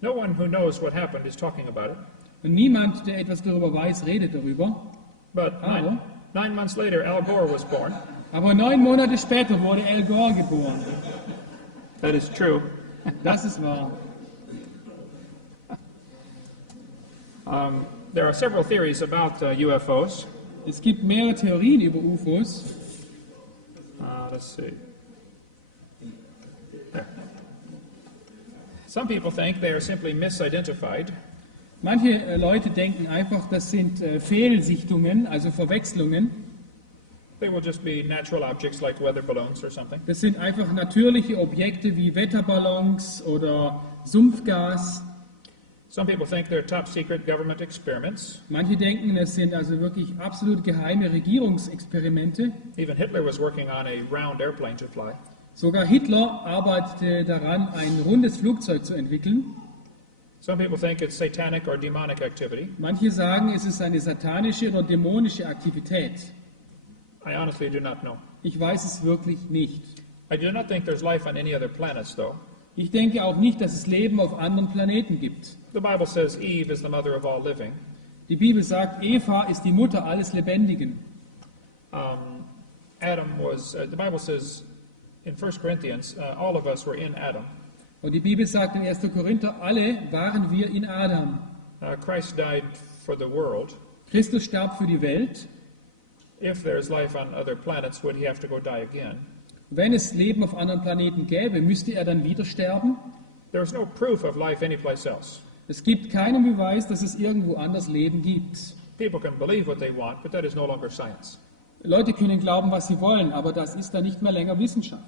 No one who knows what happened is talking about it. Und niemand, der etwas darüber weiß, redet darüber. But Oh. 9 months later, Al Gore was born. Aber 9 Monate später wurde Al Gore geboren. That is true. Das ist wahr. There are several theories about UFOs. Es gibt mehrere Theorien über UFOs. Let's see. There. Some people think they are simply misidentified. Manche Leute denken einfach, das sind Fehlsichtungen, also Verwechslungen. They will just be natural objects like weather balloons or something. Das sind einfach natürliche Objekte wie Wetterballons oder Sumpfgas. Some people think they're top secret government experiments. Manche denken, es sind also wirklich absolut geheime Regierungsexperimente. Even Hitler was working on a round airplane to fly. Sogar Hitler arbeitete daran, ein rundes Flugzeug zu entwickeln. Some people think it's satanic or demonic activity. Manche sagen, es ist eine satanische oder dämonische Aktivität. I honestly do not know. Ich weiß es wirklich nicht. I do not think there's life on any other planets, though. Ich denke auch nicht, dass es Leben auf anderen Planeten gibt. The Bible says Eve is the mother of all living. Die Bibel sagt, Eva ist die Mutter alles Lebendigen. Adam was, the Bible says in 1 Corinthians, all of us were in Adam. Und die Bibel sagt in 1. Korinther, alle waren wir in Adam. Christ died for the world. Christus starb für die Welt. If there's life on other planets, would he have to go die again? Wenn es Leben auf anderen Planeten gäbe, müsste er dann wieder sterben? There's no proof of life anyplace else. Es gibt keinen Beweis, dass es irgendwo anders Leben gibt. People can believe what they want, but that is no longer science. Leute können glauben, was sie wollen, aber das ist dann nicht mehr länger Wissenschaft.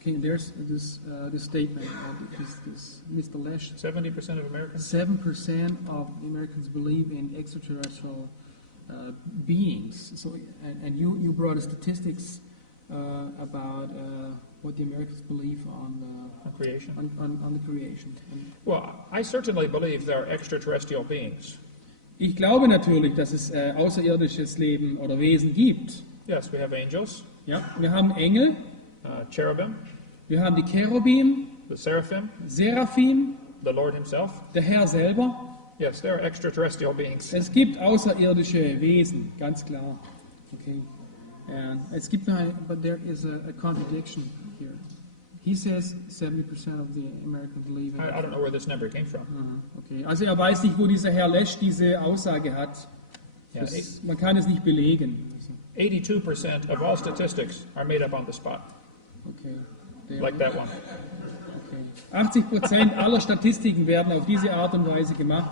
Okay, there's this statement of this Mr. Lesh. 70% of Americans? 7% of Americans believe in extraterrestrial beings. So, and you brought statistics about what the Americans believe on Creation? on the creation. And Well, I certainly believe there are extraterrestrial beings. ich glaube natürlich, dass es außerirdisches Leben oder Wesen gibt. Yes, we have angels, Ja, wir haben Engel, cherubim, wir haben die Cherubim, the seraphim, Seraphim, the Lord himself. der Herr selber. Yes, there are extraterrestrial beings. Es gibt außerirdische Wesen, ganz klar. Okay. And es gibt noch ein, but there is a contradiction here. He says 70% of the Americans believe in I don't know where this number came from. Okay. Also er weiß nicht, wo dieser Herr Lesch diese Aussage hat. Yeah, Man kann es nicht belegen. 82% of all statistics are made up on the spot, Okay. Der- like that one. Okay. 80% aller Statistiken werden auf diese Art und Weise gemacht.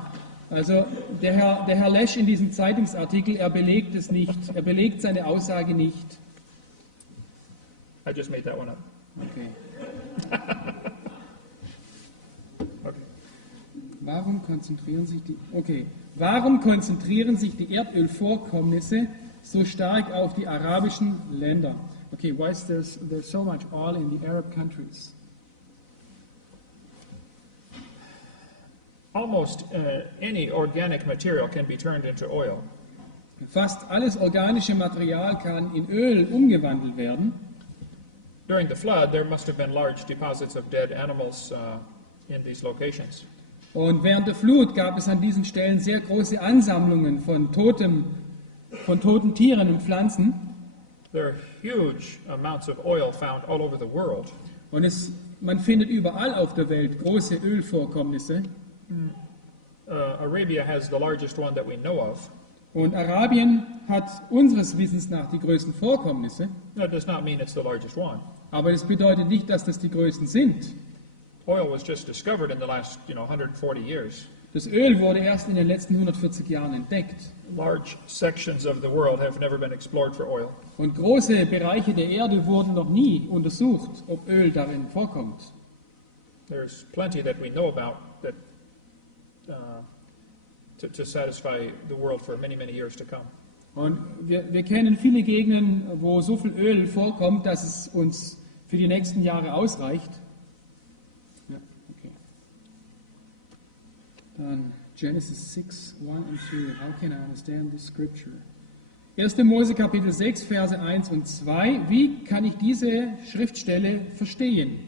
Also der Herr Lesch in diesem Zeitungsartikel, er belegt es nicht. Er belegt seine Aussage nicht. I just made that one up. Okay. Okay. Warum konzentrieren sich die Erdölvorkommnisse so stark auf die arabischen Länder? Okay, why is there's so much oil in the Arab countries? Almost any organic material can be turned into oil. Fast alles organische Material kann in Öl umgewandelt werden. During the flood, there must have been large deposits of dead animals in these locations. Und während der Flut gab es an diesen Stellen sehr große Ansammlungen von toten Tieren und Pflanzen. There are huge amounts of oil found all over the world. Und man findet überall auf der Welt große Ölvorkommnisse. Arabia has the largest one that we know of. Und Arabien hat unseres Wissens nach die größten Vorkommnisse. That does not mean it's the largest one. Aber das bedeutet nicht, dass das die größten sind. Oil was just discovered in the last, 140 years. Das Öl wurde erst in den letzten 140 Jahren entdeckt. Large sections of the world have never been explored for oil. Und große Bereiche der Erde wurden noch nie untersucht, ob Öl darin vorkommt. There's plenty that we know about that to satisfy the world for many, many years to come. Und wir kennen viele Gegenden, wo so viel Öl vorkommt, dass es uns für die nächsten Jahre ausreicht. Ja, okay. Dann Genesis 6, 1 and 2. How can I understand this scripture? 1. Mose Kapitel 6, Verse 1 und 2. Wie kann ich diese Schriftstelle verstehen?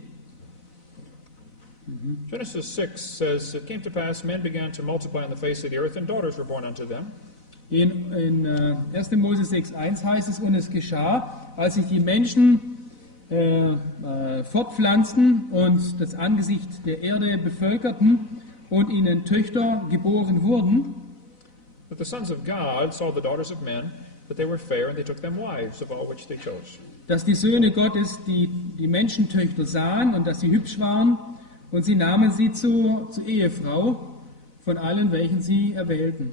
Genesis 6 says, It came to pass, men began to multiply on the face of the earth, and daughters were born unto them. In 1. Mose 6,1 heißt es, und es geschah, als sich die Menschen fortpflanzten und das Angesicht der Erde bevölkerten und ihnen Töchter geboren wurden, But the sons of God saw the daughters of men, that they were fair, and they took them wives, of all which they chose. dass die Söhne Gottes die Menschentöchter sahen und dass sie hübsch waren, und sie nahmen sie zur Ehefrau von allen, welchen sie erwählten.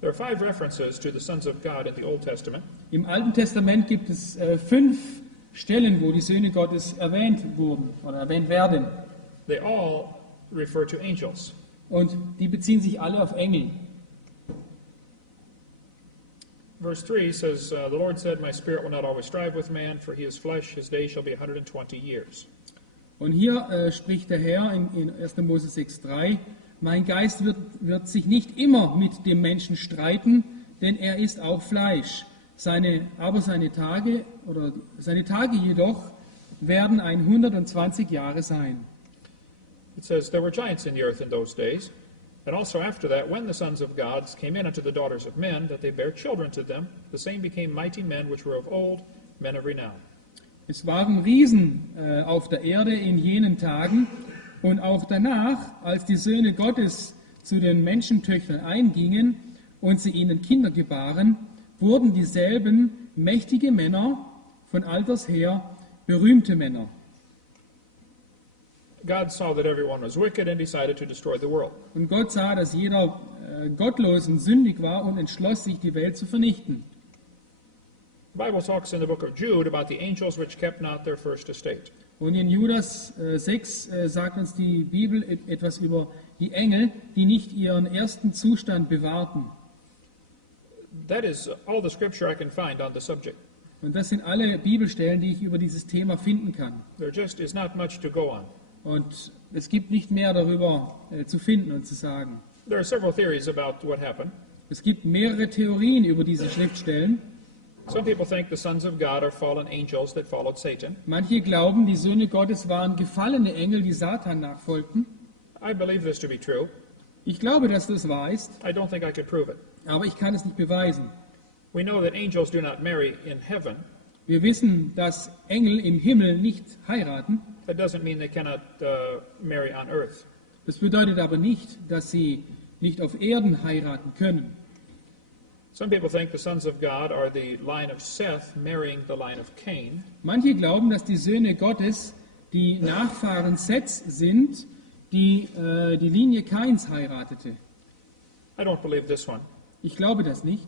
There are 5 references to the sons of God in the Old Testament. Im Alten Testament gibt es 5 Stellen, wo die Söhne Gottes erwähnt wurden oder erwähnt werden. They all refer to angels. Und die beziehen sich alle auf Engel. Verse 3 says, The Lord said, My spirit will not always strive with man, for he is flesh, his days shall be 120 years. Und hier spricht der Herr in 1. Mose 6,3, mein Geist wird sich nicht immer mit dem Menschen streiten, denn er ist auch Fleisch. Seine Tage jedoch werden 120 Jahre sein. It says, there were giants in the earth in those days, and also after that, when the sons of gods came in unto the daughters of men, that they bare children to them, the same became mighty men which were of old, men of renown. Es waren Riesen auf der Erde in jenen Tagen und auch danach, als die Söhne Gottes zu den Menschentöchtern eingingen und sie ihnen Kinder gebaren, wurden dieselben mächtige Männer von alters her berühmte Männer. God saw that everyone was wicked and decided to destroy the world. Und Gott sah, dass jeder gottlos und sündig war und entschloss sich, die Welt zu vernichten. The Bible talks in the book of Jude about the angels which kept not their first estate. Und in Judas 6 sagt uns die Bibel etwas über die Engel, die nicht ihren ersten Zustand bewahrten. That is all the scripture I can find on the subject. Und das sind alle Bibelstellen, die ich über dieses Thema finden kann. There just is not much to go on. Und es gibt nicht mehr darüber zu finden und zu sagen. There are several theories about what happened. Es gibt mehrere Theorien über diese Schriftstellen. Some people think the sons of God are fallen angels that followed Satan. Manche glauben, die Söhne Gottes waren gefallene Engel, die Satan nachfolgten. I believe this to be true. Ich glaube, dass das wahr ist, I don't think I could prove it. aber ich kann es nicht beweisen. We know that angels do not marry in heaven. Wir wissen, dass Engel im Himmel nicht heiraten. That doesn't mean they cannot marry on earth. Das bedeutet aber nicht, dass sie nicht auf Erden heiraten können. Some people think the sons of God are the line of Seth marrying the line of Cain. Manche glauben, dass die Söhne Gottes die Nachfahren Seths sind, die die Linie Kains heiratete. I don't believe this one. Ich glaube das nicht.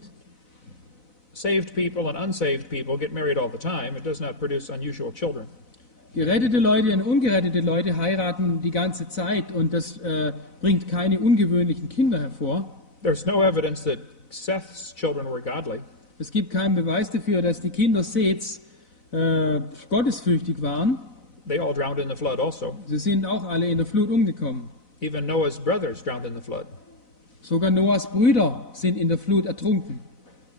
Saved people and unsaved people get married all the time. It does not produce unusual children. Gerettete Leute und ungerettete Leute heiraten die ganze Zeit und das bringt keine ungewöhnlichen Kinder hervor. There's no evidence that Seth's children were godly. Es gibt keinen Beweis dafür, dass die Kinder Seths gottesfürchtig waren. They all drowned in the flood also. Sie sind auch alle in der Flut umgekommen. Even Noah's brothers drowned in the flood. Sogar Noahs Brüder sind in der Flut ertrunken.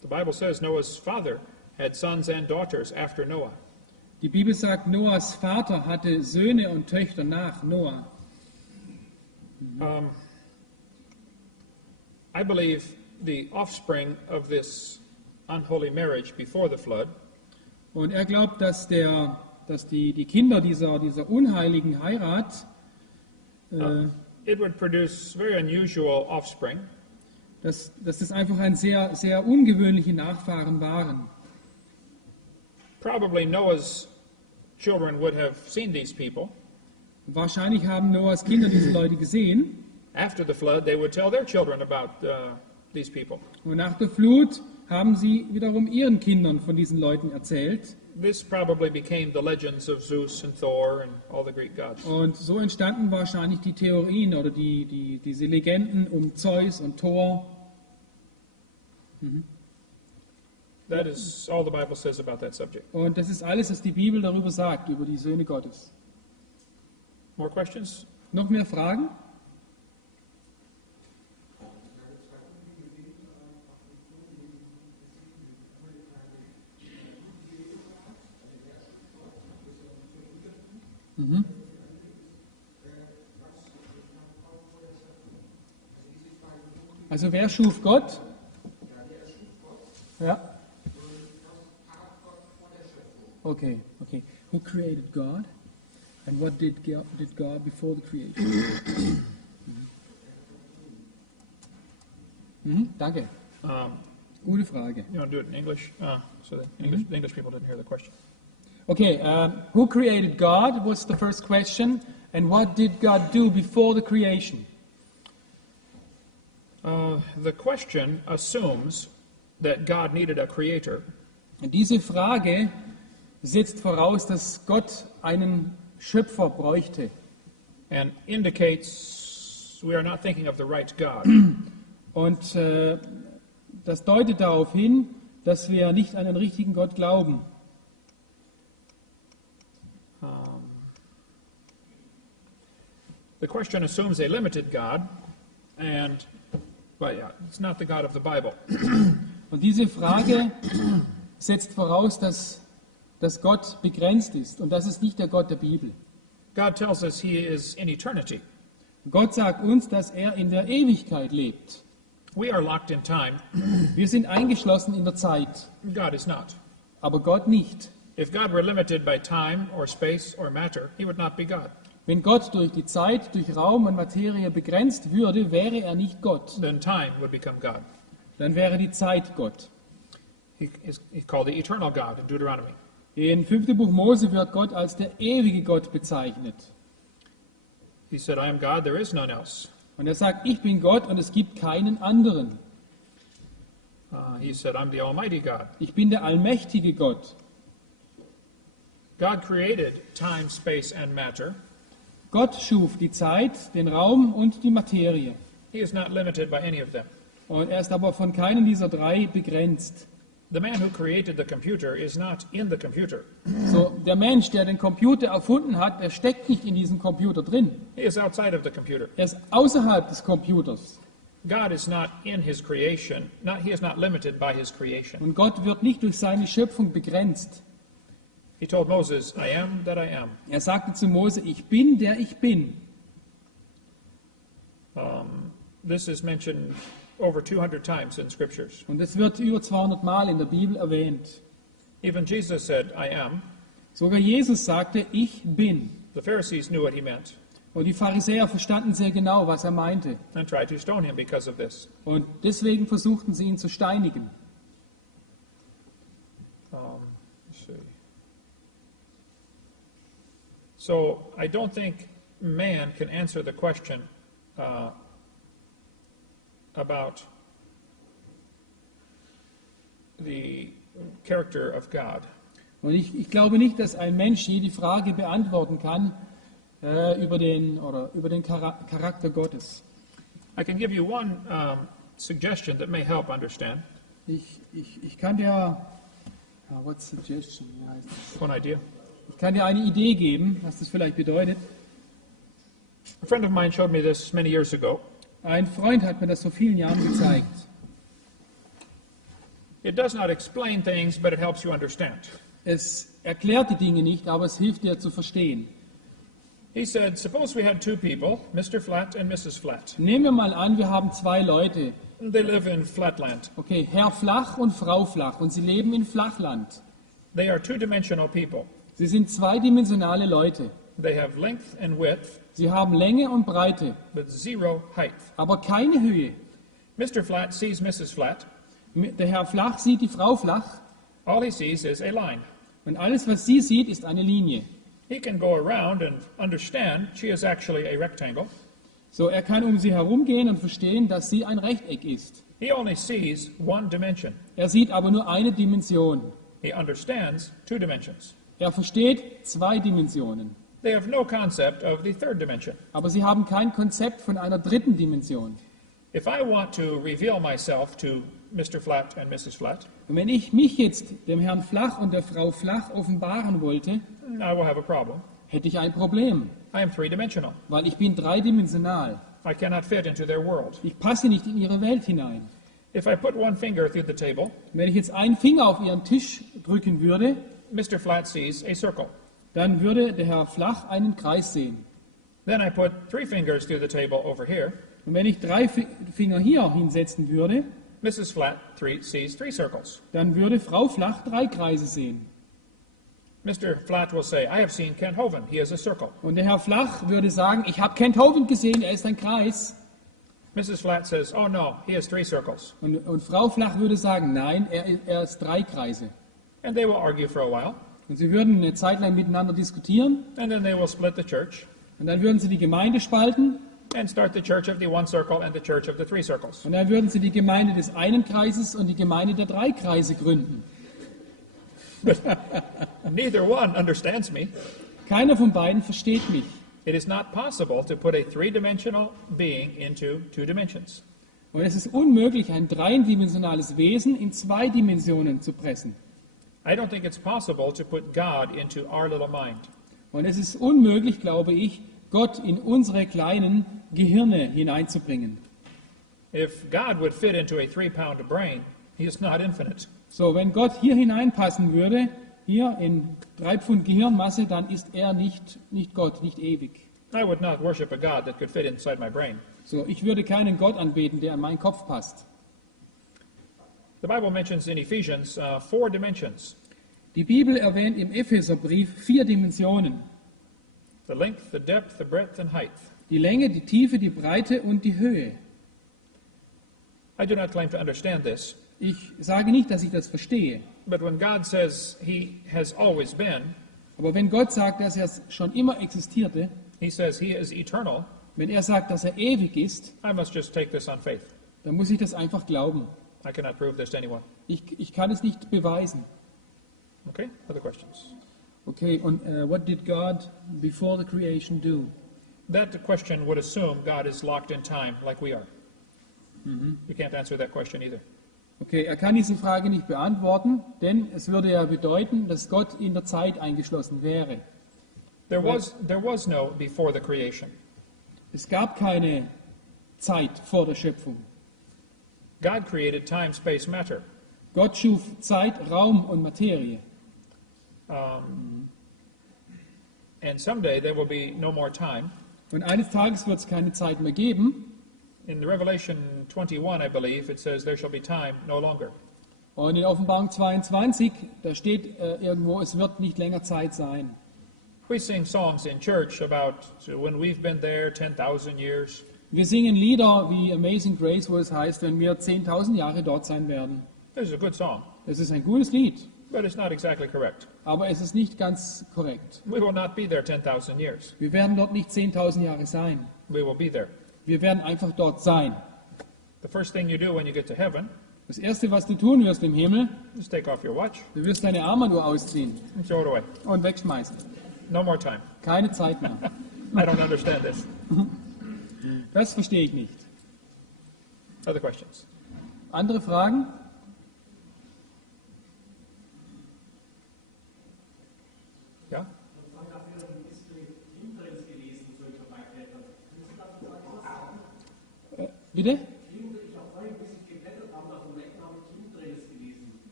The Bible says Noah's father had sons and daughters after Noah. Die Bibel sagt, Noahs Vater hatte Söhne und Töchter nach Noah. I believe the offspring of this unholy marriage before the flood Und er glaubt, dass die Kinder dieser unheiligen Heirat, it would produce very unusual offspring. dass das einfach ein sehr, sehr ungewöhnliche Nachfahren waren. Probably Noah's children would have seen these people. Wahrscheinlich haben Noahs Kinder diese Leute gesehen. After the flood, they would tell their children about these people. Und nach der Flut haben sie wiederum ihren Kindern von diesen Leuten erzählt. This probably became the legends of Zeus and Thor and all the Greek gods. Und so entstanden wahrscheinlich die Theorien oder diese Legenden um Zeus und Thor. That is all the Bible says about that subject. Und das ist alles, was die Bibel darüber sagt, über die Söhne Gottes. More questions? Noch mehr Fragen? Also wer schuf Gott? Ja. Okay. Who created God? And what did God before the creation? Danke. Gute Frage. You want to do it in English, so that the English people didn't hear the question. Okay, who created God was the first question, and what did God do before the creation? The question assumes that God needed a creator, Diese Frage setzt voraus, dass Gott einen Schöpfer bräuchte and indicates we are not thinking of the right God. und das deutet darauf hin, dass wir nicht an den richtigen Gott glauben. The question assumes a limited God, but yeah, it's not the God of the Bible. Und diese Frage setzt voraus, dass dass Gott begrenzt ist. Und das ist nicht der Gott der Bibel. God tells us he is in eternity. Gott sagt uns, dass er in der Ewigkeit lebt. We are locked in time. Wir sind eingeschlossen in der Zeit, God is not. aber Gott nicht. If God were limited by time or space or matter, he would not be God. Wenn Gott durch die Zeit, durch Raum und Materie begrenzt würde, wäre er nicht Gott. Then time would become God. Dann wäre die Zeit Gott. He's called the eternal God in Deuteronomy. In 5. Buch Mose wird Gott als der ewige Gott bezeichnet. He said, I am God, there is none else. Und er sagt, ich bin Gott und es gibt keinen anderen. He said, I'm the Almighty God. Ich bin der allmächtige Gott. God created time, space, and matter. Gott schuf die Zeit, den Raum und die Materie. He is not limited by any of them. Und er ist aber von keinem dieser drei begrenzt. The man who created the computer is not in the computer. So, der Mensch, der den Computer erfunden hat, der steckt nicht in diesem Computer drin. He is outside of the computer. Er ist außerhalb des Computers. God is not in his creation. He is not limited by his creation. Und Gott wird nicht durch seine Schöpfung begrenzt. He told Moses, I am that I am. Er sagte zu Mose, ich bin, der ich bin. This is mentioned over 200 times in scriptures. Und es wird über 200 Mal in der Bibel erwähnt. Even Jesus said, I am. Sogar Jesus sagte, ich bin. The Pharisees knew what he meant Und die Pharisäer verstanden sehr genau, was er meinte. and tried to stone him because of this. Und deswegen versuchten sie ihn zu steinigen. Let's see. So I don't think man can answer the question about the character of God. Und ich glaube nicht, dass ein Mensch je die Frage beantworten kann über den Charakter Gottes. I can give you one suggestion that may help understand. Ich kann dir, what suggestion? Wie heißt das? One idea. Ich kann dir eine Idee geben, was das vielleicht bedeutet. A friend of mine showed me this many years ago. Ein Freund hat mir das vor vielen Jahren gezeigt. It does not explain things, but it helps you understand. Es erklärt die Dinge nicht, aber es hilft dir zu verstehen. He said, suppose we had two people, Mr. Flat and Mrs. Flat. Nehmen wir mal an, wir haben zwei Leute. They live in Flatland. Okay, Herr Flach und Frau Flach. Und sie leben in Flachland. They are two-dimensional people. Sie sind zweidimensionale Leute. They have length and width, Sie haben Länge und Breite, but zero height. aber keine Höhe. Mr. Flat sees Mrs. Flat. Der Herr Flach sieht die Frau Flach All he sees is a line. und alles, was sie sieht, ist eine Linie. He can go around and understand she is actually a rectangle. So, er kann um sie herumgehen und verstehen, dass sie ein Rechteck ist. He only sees one dimension. Er sieht aber nur eine Dimension. He understands two dimensions. Er versteht zwei Dimensionen. They have no concept of the third dimension. Aber sie haben kein Konzept von einer dritten Dimension. If I want to reveal myself to Mr. Flat and Mrs. Flat, Und wenn ich mich jetzt dem Herrn Flach und der Frau Flach offenbaren wollte, I will have a problem. hätte ich ein Problem, I am three-dimensional. weil ich bin dreidimensional. I cannot fit into their world. Ich passe nicht in ihre Welt hinein. If I put one finger through the table, Wenn ich jetzt einen Finger auf ihren Tisch drücken würde, Mr. Flat sees a circle. dann würde der Herr Flach einen Kreis sehen. Then I put three fingers through the table over here. Und wenn ich drei Finger hier hinsetzen würde, Mrs. Flat sees three circles. dann würde Frau Flach drei Kreise sehen. Mr. Flat will say, I have seen Kent Hovind. He is a circle. Und der Herr Flach würde sagen, ich habe Kent Hovind gesehen, er ist ein Kreis. Mrs. Flat says, oh no, he has three circles. Und Frau Flach würde sagen, nein, er ist drei Kreise. And they will argue for a while. Und sie würden eine Zeit lang miteinander diskutieren. And then they will split the church Und dann würden sie die Gemeinde spalten. and start the church of the one circle and the church of the three circles. Und dann würden sie die Gemeinde des einen Kreises und die Gemeinde der drei Kreise gründen. Neither one understands me. Keiner von beiden versteht mich. It is not possible to put a three-dimensional being into two dimensions. Und es ist unmöglich, ein dreidimensionales Wesen in zwei Dimensionen zu pressen. I don't think it's possible to put God into our little mind. Und es ist unmöglich, glaube ich, Gott in unsere kleinen Gehirne hineinzubringen. If God would fit into a 3-pound brain, he is not infinite. So, wenn Gott hier hineinpassen würde, hier in 3 Pfund Gehirnmasse, dann ist er nicht Gott, nicht ewig. I would not worship a God that could fit inside my brain. So, ich würde keinen Gott anbeten, der an meinen Kopf passt. The Bible mentions in Ephesians 4 dimensions: Die Bibel erwähnt im Epheserbrief 4 Dimensionen. the length, the depth, the breadth, and height. Die Länge, die Tiefe, die Breite und die Höhe. I do not claim to understand this, Ich sage nicht, dass ich das verstehe. but when God says He has always been, Aber wenn Gott sagt, dass er schon immer existierte, He says He is eternal, wenn er sagt, dass er ewig ist, I must just take this on faith. dann muss ich das einfach glauben. I cannot prove this to anyone. Ich kann es nicht beweisen. Okay? Other questions? Okay, und what did God before the creation do? That question would assume God is locked in time like we are. You can't answer that question either. Okay, er kann diese Frage nicht beantworten, denn es würde ja bedeuten, dass Gott in der Zeit eingeschlossen wäre. There was no before the creation. Es gab keine Zeit vor der Schöpfung. God created time, space, matter. Gott schuf Zeit, Raum und Materie. And someday there will be no more time. Und eines Tages wird es keine Zeit mehr geben. In the Revelation 21, I believe, it says there shall be time no longer. Und in Offenbarung 22, da steht irgendwo, es wird nicht länger Zeit sein. We sing songs in church about when we've been there 10,000 years. Wir singen Lieder wie Amazing Grace, wo es heißt, wenn wir 10.000 Jahre dort sein werden. This is a good song, Das ist ein gutes Lied, but it's not exactly correct. aber es ist nicht ganz korrekt. We will not be there 10,000 years. Wir werden dort nicht 10.000 Jahre sein. We will be there. Wir werden einfach dort sein. The first thing you do when you get to heaven Das Erste, was du tun wirst im Himmel, is take off your watch du wirst deine Armbanduhr ausziehen and throw it away. und wegschmeißen. No more time. Keine Zeit mehr. I don't understand this. Das verstehe ich nicht. Other questions? Andere Fragen? Yeah? Bitte?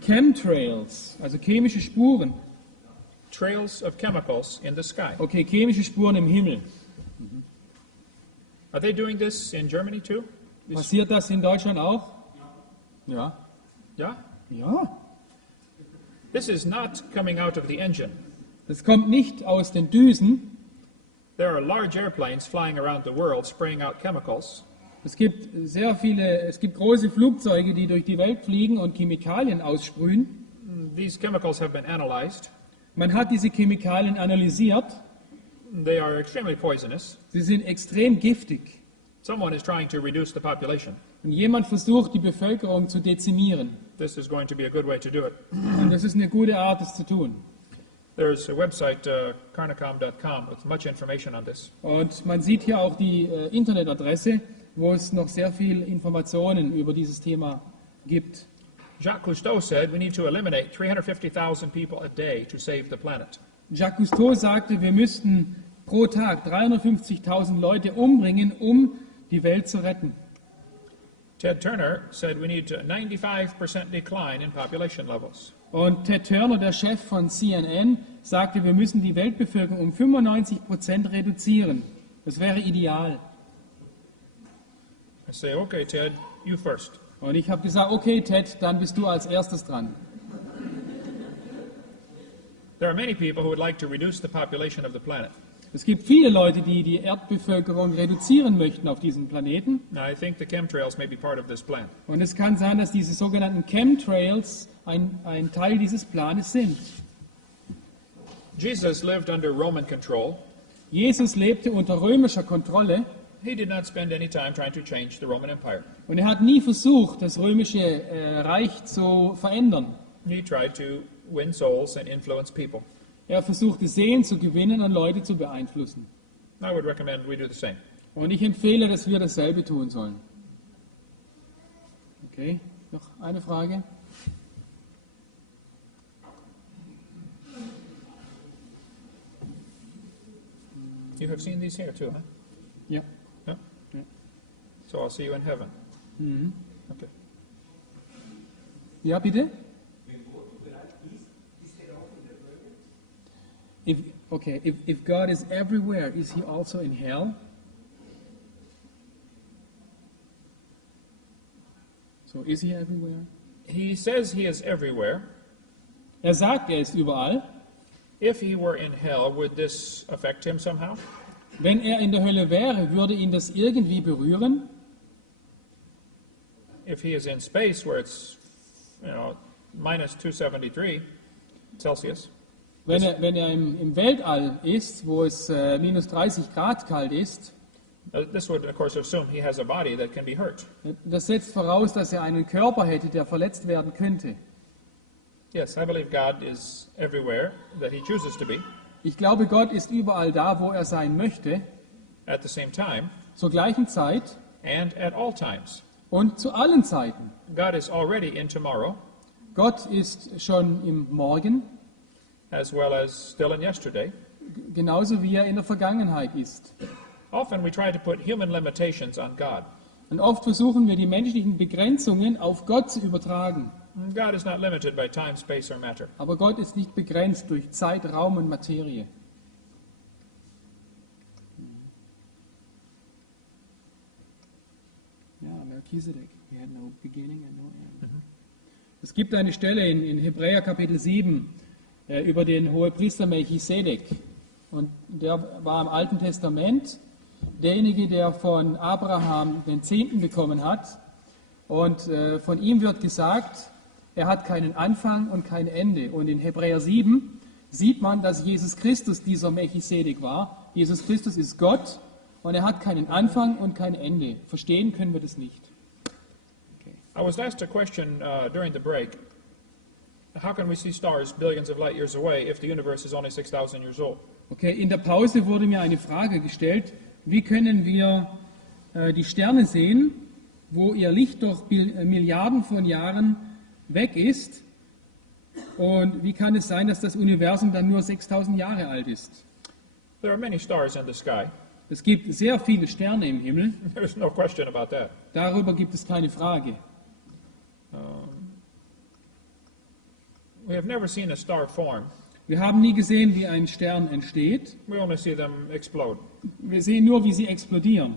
Chemtrails, also chemische Spuren. Trails of chemicals in the sky. Okay, chemische Spuren im Himmel. Are they doing this in Germany too? Passiert das in Deutschland auch? Ja. Yeah? Ja. This is not coming out of the engine. Das kommt nicht aus den Düsen. There are large airplanes flying around the world spraying out chemicals. Es gibt große Flugzeuge, die durch die Welt fliegen und Chemikalien aussprühen. These chemicals have been analyzed. Man hat diese Chemikalien analysiert. They are extremely poisonous. Sie sind extrem giftig. Someone is trying to reduce the population. Und jemand versucht, die Bevölkerung zu dezimieren. This is going to be a good way to do it. Und das ist eine gute Art, das zu tun. There's a website, carnicom.com, with much information on this. Und man sieht hier auch die Internetadresse, wo es noch sehr viel Informationen über dieses Thema gibt. Jacques Cousteau said we need to eliminate 350,000 people a day to save the planet. Jacques Cousteau sagte, wir müssten pro Tag 350.000 Leute umbringen, um die Welt zu retten. Ted Turner said we need a 95% decline in population levels. Und Ted Turner, der Chef von CNN, sagte, wir müssen die Weltbevölkerung um 95% reduzieren. Das wäre ideal. I say, okay, Ted, you first. Und ich habe gesagt, okay, Ted, dann bist du als erstes dran. There are many people who would like to reduce the population of the planet. Es gibt viele Leute, die die Erdbevölkerung reduzieren möchten auf diesem Planeten. Now, I think the chemtrails may be part of this plan. Und es kann sein, dass diese sogenannten Chemtrails ein Teil dieses Planes sind. Jesus lived under Roman control. Jesus lebte unter römischer Kontrolle He did not spend any time trying to change the Roman Empire. und er hat nie versucht, das römische Reich zu verändern. He tried to win souls and influence people. Er versuchte Seelen zu gewinnen und Leute zu beeinflussen. I would recommend we do the same. Und ich empfehle, dass wir dasselbe tun sollen. Okay, noch eine Frage? You have seen these here too, huh? Ja. No? Ja. So I'll see you in heaven. Okay. Ja, bitte? if God is everywhere, is he also in hell? So, is he everywhere? He says he is everywhere. Er sagt, er ist überall. If he were in hell, would this affect him somehow? Wenn er in der Hölle wäre, würde ihn das irgendwie berühren? If he is in space where it's, minus 273 Celsius, Wenn er im Weltall ist, wo es minus 30 Grad kalt ist, this would, of course, assume he has a body that can be hurt. das setzt voraus, dass er einen Körper hätte, der verletzt werden könnte. Yes, I believe God is everywhere that he chooses to be. Ich glaube, Gott ist überall da, wo er sein möchte, At the same time, zur gleichen Zeit and at all times. und zu allen Zeiten. God is already in tomorrow, Gott ist schon im Morgen, as well as still in yesterday. genauso wie er in der Vergangenheit ist. Often we try to put human limitations on God. Und oft versuchen wir, die menschlichen Begrenzungen auf Gott zu übertragen. God is not limited by time, space, or matter. Aber Gott ist nicht begrenzt durch Zeit, Raum und Materie. Ja, Melchizedek. He had no beginning and no end. Es gibt eine Stelle in Hebräer Kapitel 7 über den Hohepriester Melchizedek. Und der war im Alten Testament derjenige, der von Abraham den Zehnten bekommen hat. Und von ihm wird gesagt, er hat keinen Anfang und kein Ende. Und in Hebräer 7 sieht man, dass Jesus Christus dieser Melchizedek war. Jesus Christus ist Gott und er hat keinen Anfang und kein Ende. Verstehen können wir das nicht. I was asked a question during the break. How can we see stars billions of light years away if the universe is only 6,000 years old? Okay, in der Pause wurde mir eine Frage gestellt, wie können wir die Sterne sehen, wo ihr Licht doch Milliarden von Jahren weg ist, und wie kann es sein, dass das Universum dann nur 6000 Jahre alt ist? There are many stars in the sky. Es gibt sehr viele Sterne im Himmel, There's no question about that. darüber gibt es keine Frage. We have never seen a star form. Wir haben nie gesehen, wie ein Stern entsteht, We only see them explode. wir sehen nur, wie sie explodieren.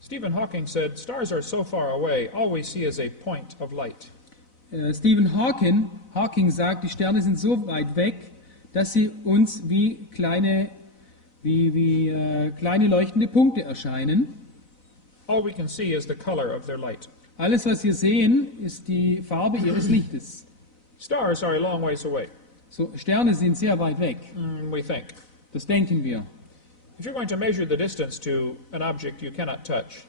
Stephen Hawking said, stars are so far away, all we see is a point of light. Stephen Hawking sagt, die Sterne sind so weit weg, dass sie uns wie kleine leuchtende Punkte erscheinen. All we can see is the color of their light. Alles, was wir sehen, ist die Farbe ihres Lichtes. Stars are a long ways away, So, Sterne sind sehr weit weg, we think. das denken wir. If you're going to measure the distance to an object you cannot touch,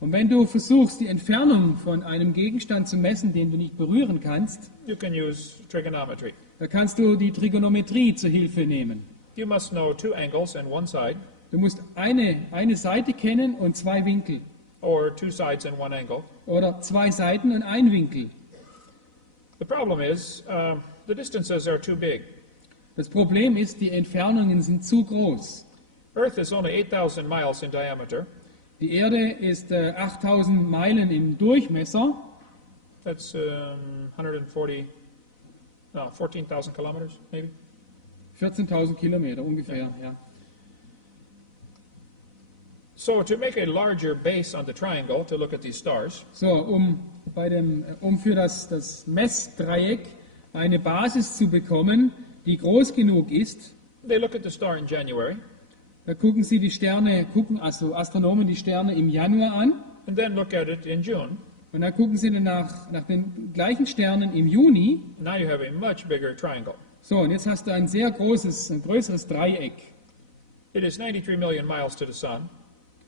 Und wenn du versuchst, die Entfernung von einem Gegenstand zu messen, den du nicht berühren kannst, you can use trigonometry. da kannst du die Trigonometrie zur Hilfe nehmen. You must know two angles and one side, Du musst eine Seite kennen und zwei Winkel. or two sides and one angle. Oder zwei Seiten und ein Winkel. The problem is the distances are too big. Das Problem ist, die Entfernungen sind zu groß. Earth is only 8,000 miles in diameter. Die Erde ist 8000 Meilen im Durchmesser. That's 14,000 kilometers, maybe. 14.000 Kilometer ungefähr, ja. So to make a larger base on the triangle to look at these stars, So, um für das Messdreieck eine Basis zu bekommen, die groß genug ist, they look at the star in January da gucken also Astronomen die Sterne im Januar an and then look at it in June. und dann gucken sie dann nach den gleichen Sternen im Juni. Now you have a much bigger triangle. So, und jetzt hast du ein größeres Dreieck. It is 93 million miles to the sun,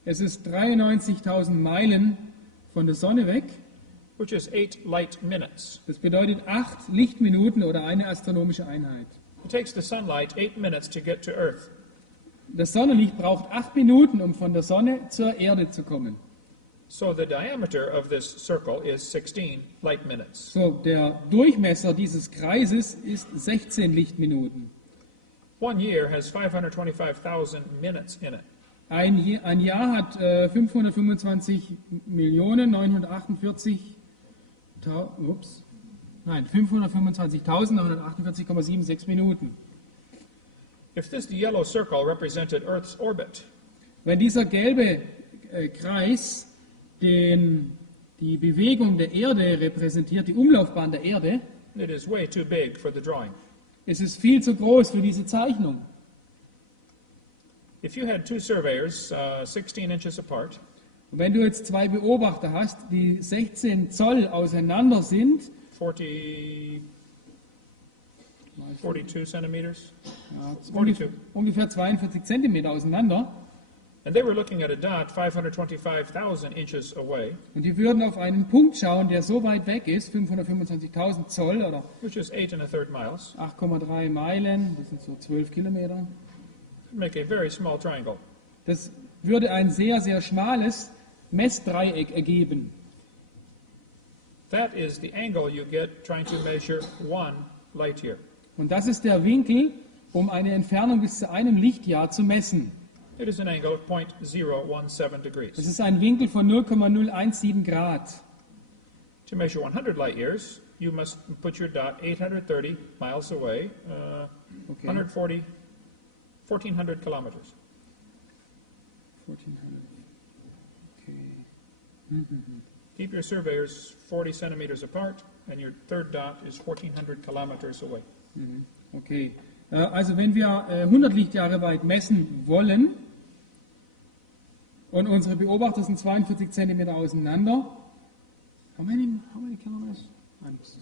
Es ist 93.000 Meilen von der Sonne weg. which is 8 light minutes. Das bedeutet 8 Lichtminuten oder eine astronomische Einheit. It takes the sunlight 8 minutes to get to Earth. Das Sonnenlicht braucht 8 Minuten, um von der Sonne zur Erde zu kommen. So the diameter of this circle is 16 light minutes. So, der Durchmesser dieses Kreises ist 16 Lichtminuten. 1 year has 525,000 minutes in it. Ein Jahr hat 525.948.000 525.948,76 Minuten. If this yellow circle represented Earth's orbit, Wenn dieser gelbe Kreis die Bewegung der Erde repräsentiert, die Umlaufbahn der Erde, it is way too big for the drawing. ist es viel zu groß für diese Zeichnung. If you had two surveyors 16 inches apart, Und wenn du jetzt zwei Beobachter hast, die 16 Zoll auseinander sind, 42 centimeters, ja, 42, ungefähr 42 Zentimeter auseinander, and they were looking at a dot 525,000 inches away, und die würden auf einen Punkt schauen, der so weit weg ist, 525.000 Zoll oder which is 8 1/3 miles, 8,3 Meilen, das sind so 12 Kilometer. make a very small triangle. Das würde ein sehr, sehr schmales Messdreieck ergeben. That is the angle you get trying to measure 1 light year. Und das ist der Winkel, um eine Entfernung bis zu einem Lichtjahr zu messen. It is an angle of 0.017 degrees. Das ist ein Winkel von 0,017 Grad. To measure 100 light years, you must put your dot 830 miles away, Okay. 1,400 kilometers. 1400. Okay. Keep your surveyors 40 centimeters apart, and your third dot is 1,400 kilometers away. Okay. Also wenn wir 100 Lichtjahre weit messen wollen und unsere Beobachter sind 42 Zentimeter auseinander, how many kilometers?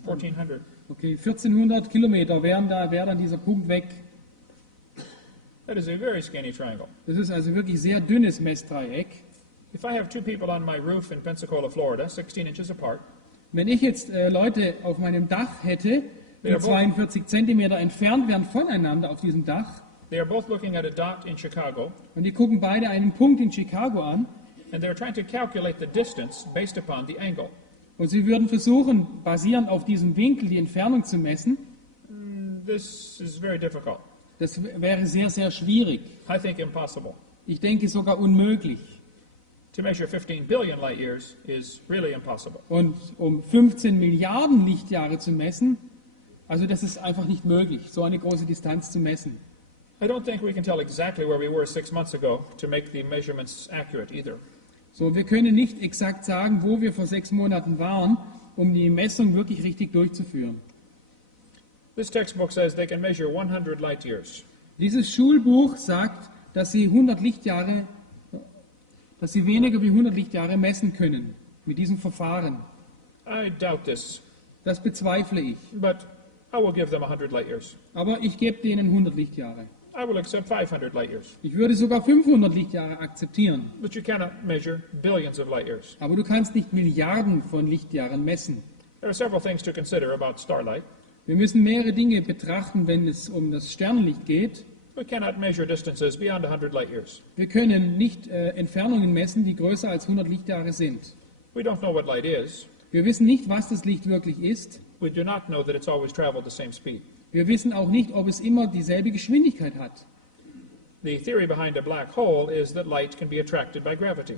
1,400. Okay, 1400 Kilometer wäre dann dieser Punkt weg. That is a very skinny triangle. Das ist also wirklich sehr dünnes Messdreieck. If I have two people on my roof in Pensacola, Florida, 16 inches apart, Wenn ich jetzt Leute auf meinem Dach hätte, die Ja, wo- 42 Zentimeter entfernt wären voneinander auf diesem Dach, they are both looking at a dot in Chicago, und die gucken beide einen Punkt in Chicago an, and they're trying to calculate the distance based upon the angle. und sie würden versuchen, basierend auf diesem Winkel die Entfernung zu messen, This is very difficult. das wäre sehr, sehr schwierig. I think impossible. Ich denke sogar unmöglich. To measure 15 billion light years is really impossible. Und um 15 Milliarden Lichtjahre zu messen, also das ist einfach nicht möglich, so eine große Distanz zu messen. I don't think we can tell exactly where we were 6 months ago to make the measurements accurate either. So, wir können nicht exakt sagen, wo wir vor 6 Monaten waren, um die Messung wirklich richtig durchzuführen. This textbook says they can measure 100 light years. Dieses Schulbuch sagt, dass sie weniger wie 100 Lichtjahre messen können mit diesem Verfahren. I doubt this, Das bezweifle ich. but I will give them 100 light years. Aber ich gebe denen 100 Lichtjahre. I will accept 500 light years. Ich würde sogar 500 Lichtjahre akzeptieren. But you cannot measure billions of light years. Aber du kannst nicht Milliarden von Lichtjahren messen. There are several things to consider about starlight. Wir müssen mehrere Dinge betrachten, wenn es um das Sternenlicht geht. We cannot measure distances beyond 100 light years. Wir können nicht Entfernungen messen, die größer als 100 Lichtjahre sind. We don't know what light is. Wir wissen nicht, was das Licht wirklich ist. We do not know that it's always traveled the same speed. Wir wissen auch nicht, ob es immer dieselbe Geschwindigkeit hat. The theory behind a black hole is that light can be attracted by gravity.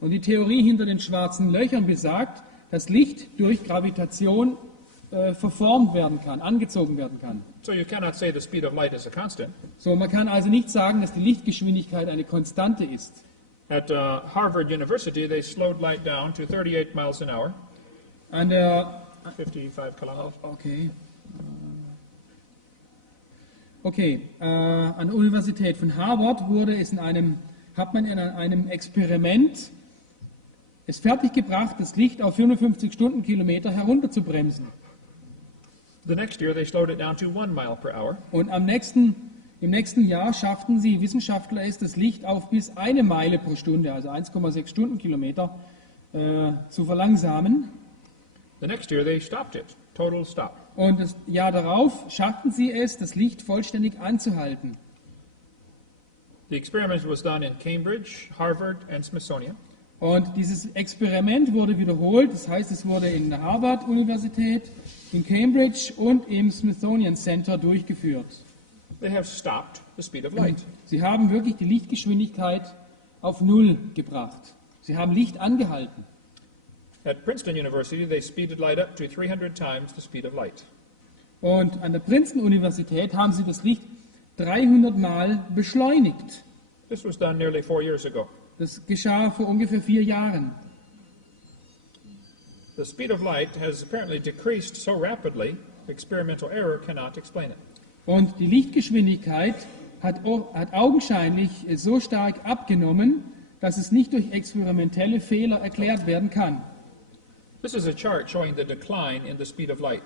Und die Theorie hinter den schwarzen Löchern besagt, dass Licht durch Gravitation verformt werden kann, angezogen werden kann. So you cannot say the speed of light is a constant. So, man kann also nicht sagen, dass die Lichtgeschwindigkeit eine Konstante ist. At Harvard University, they slowed light down to 38 miles an hour, An der 55 kilometers. An der Universität von Harvard hat man in einem Experiment es fertiggebracht, das Licht auf 55 Stundenkilometer herunterzubremsen. The next year, they slowed it down to 1 mile per hour. Und im nächsten Jahr schafften sie Wissenschaftler es, das Licht auf bis 1 Meile pro Stunde, also 1,6 Stundenkilometer, zu verlangsamen. The next year, they stopped it. Total stop. Und das Jahr darauf schafften sie es, das Licht vollständig anzuhalten. The experiment was done in Cambridge, Harvard, and Smithsonian. Und dieses Experiment wurde wiederholt, das heißt, es wurde in der Harvard-Universität, in Cambridge und im Smithsonian Center durchgeführt. They have stopped the speed of light. Sie haben wirklich die Lichtgeschwindigkeit auf Null gebracht. Sie haben Licht angehalten. At Princeton University, they speeded light up to 300 times the speed of light. Und an der Princeton-Universität haben sie das Licht 300 Mal beschleunigt. This was done nearly 4 years ago. Das geschah vor ungefähr 4 Jahren. The speed of light has apparently decreased so rapidly, experimental error cannot explain it. Und die Lichtgeschwindigkeit hat augenscheinlich so stark abgenommen, dass es nicht durch experimentelle Fehler erklärt werden kann. This is a chart showing the decline in the speed of light.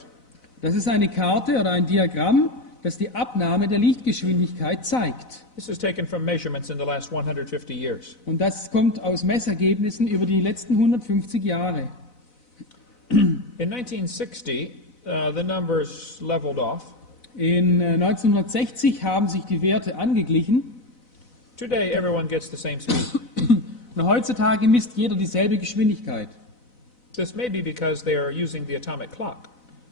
Das ist eine Karte oder ein Diagramm, das die Abnahme der Lichtgeschwindigkeit zeigt. This is taken from measurements in the last 150 years. Und das kommt aus Messergebnissen über die letzten 150 Jahre. In 1960, the numbers leveled off. In 1960 haben sich die Werte angeglichen. Today, everyone gets the same speed. Und heutzutage misst jeder dieselbe Geschwindigkeit. This may be because they are using the atomic clock.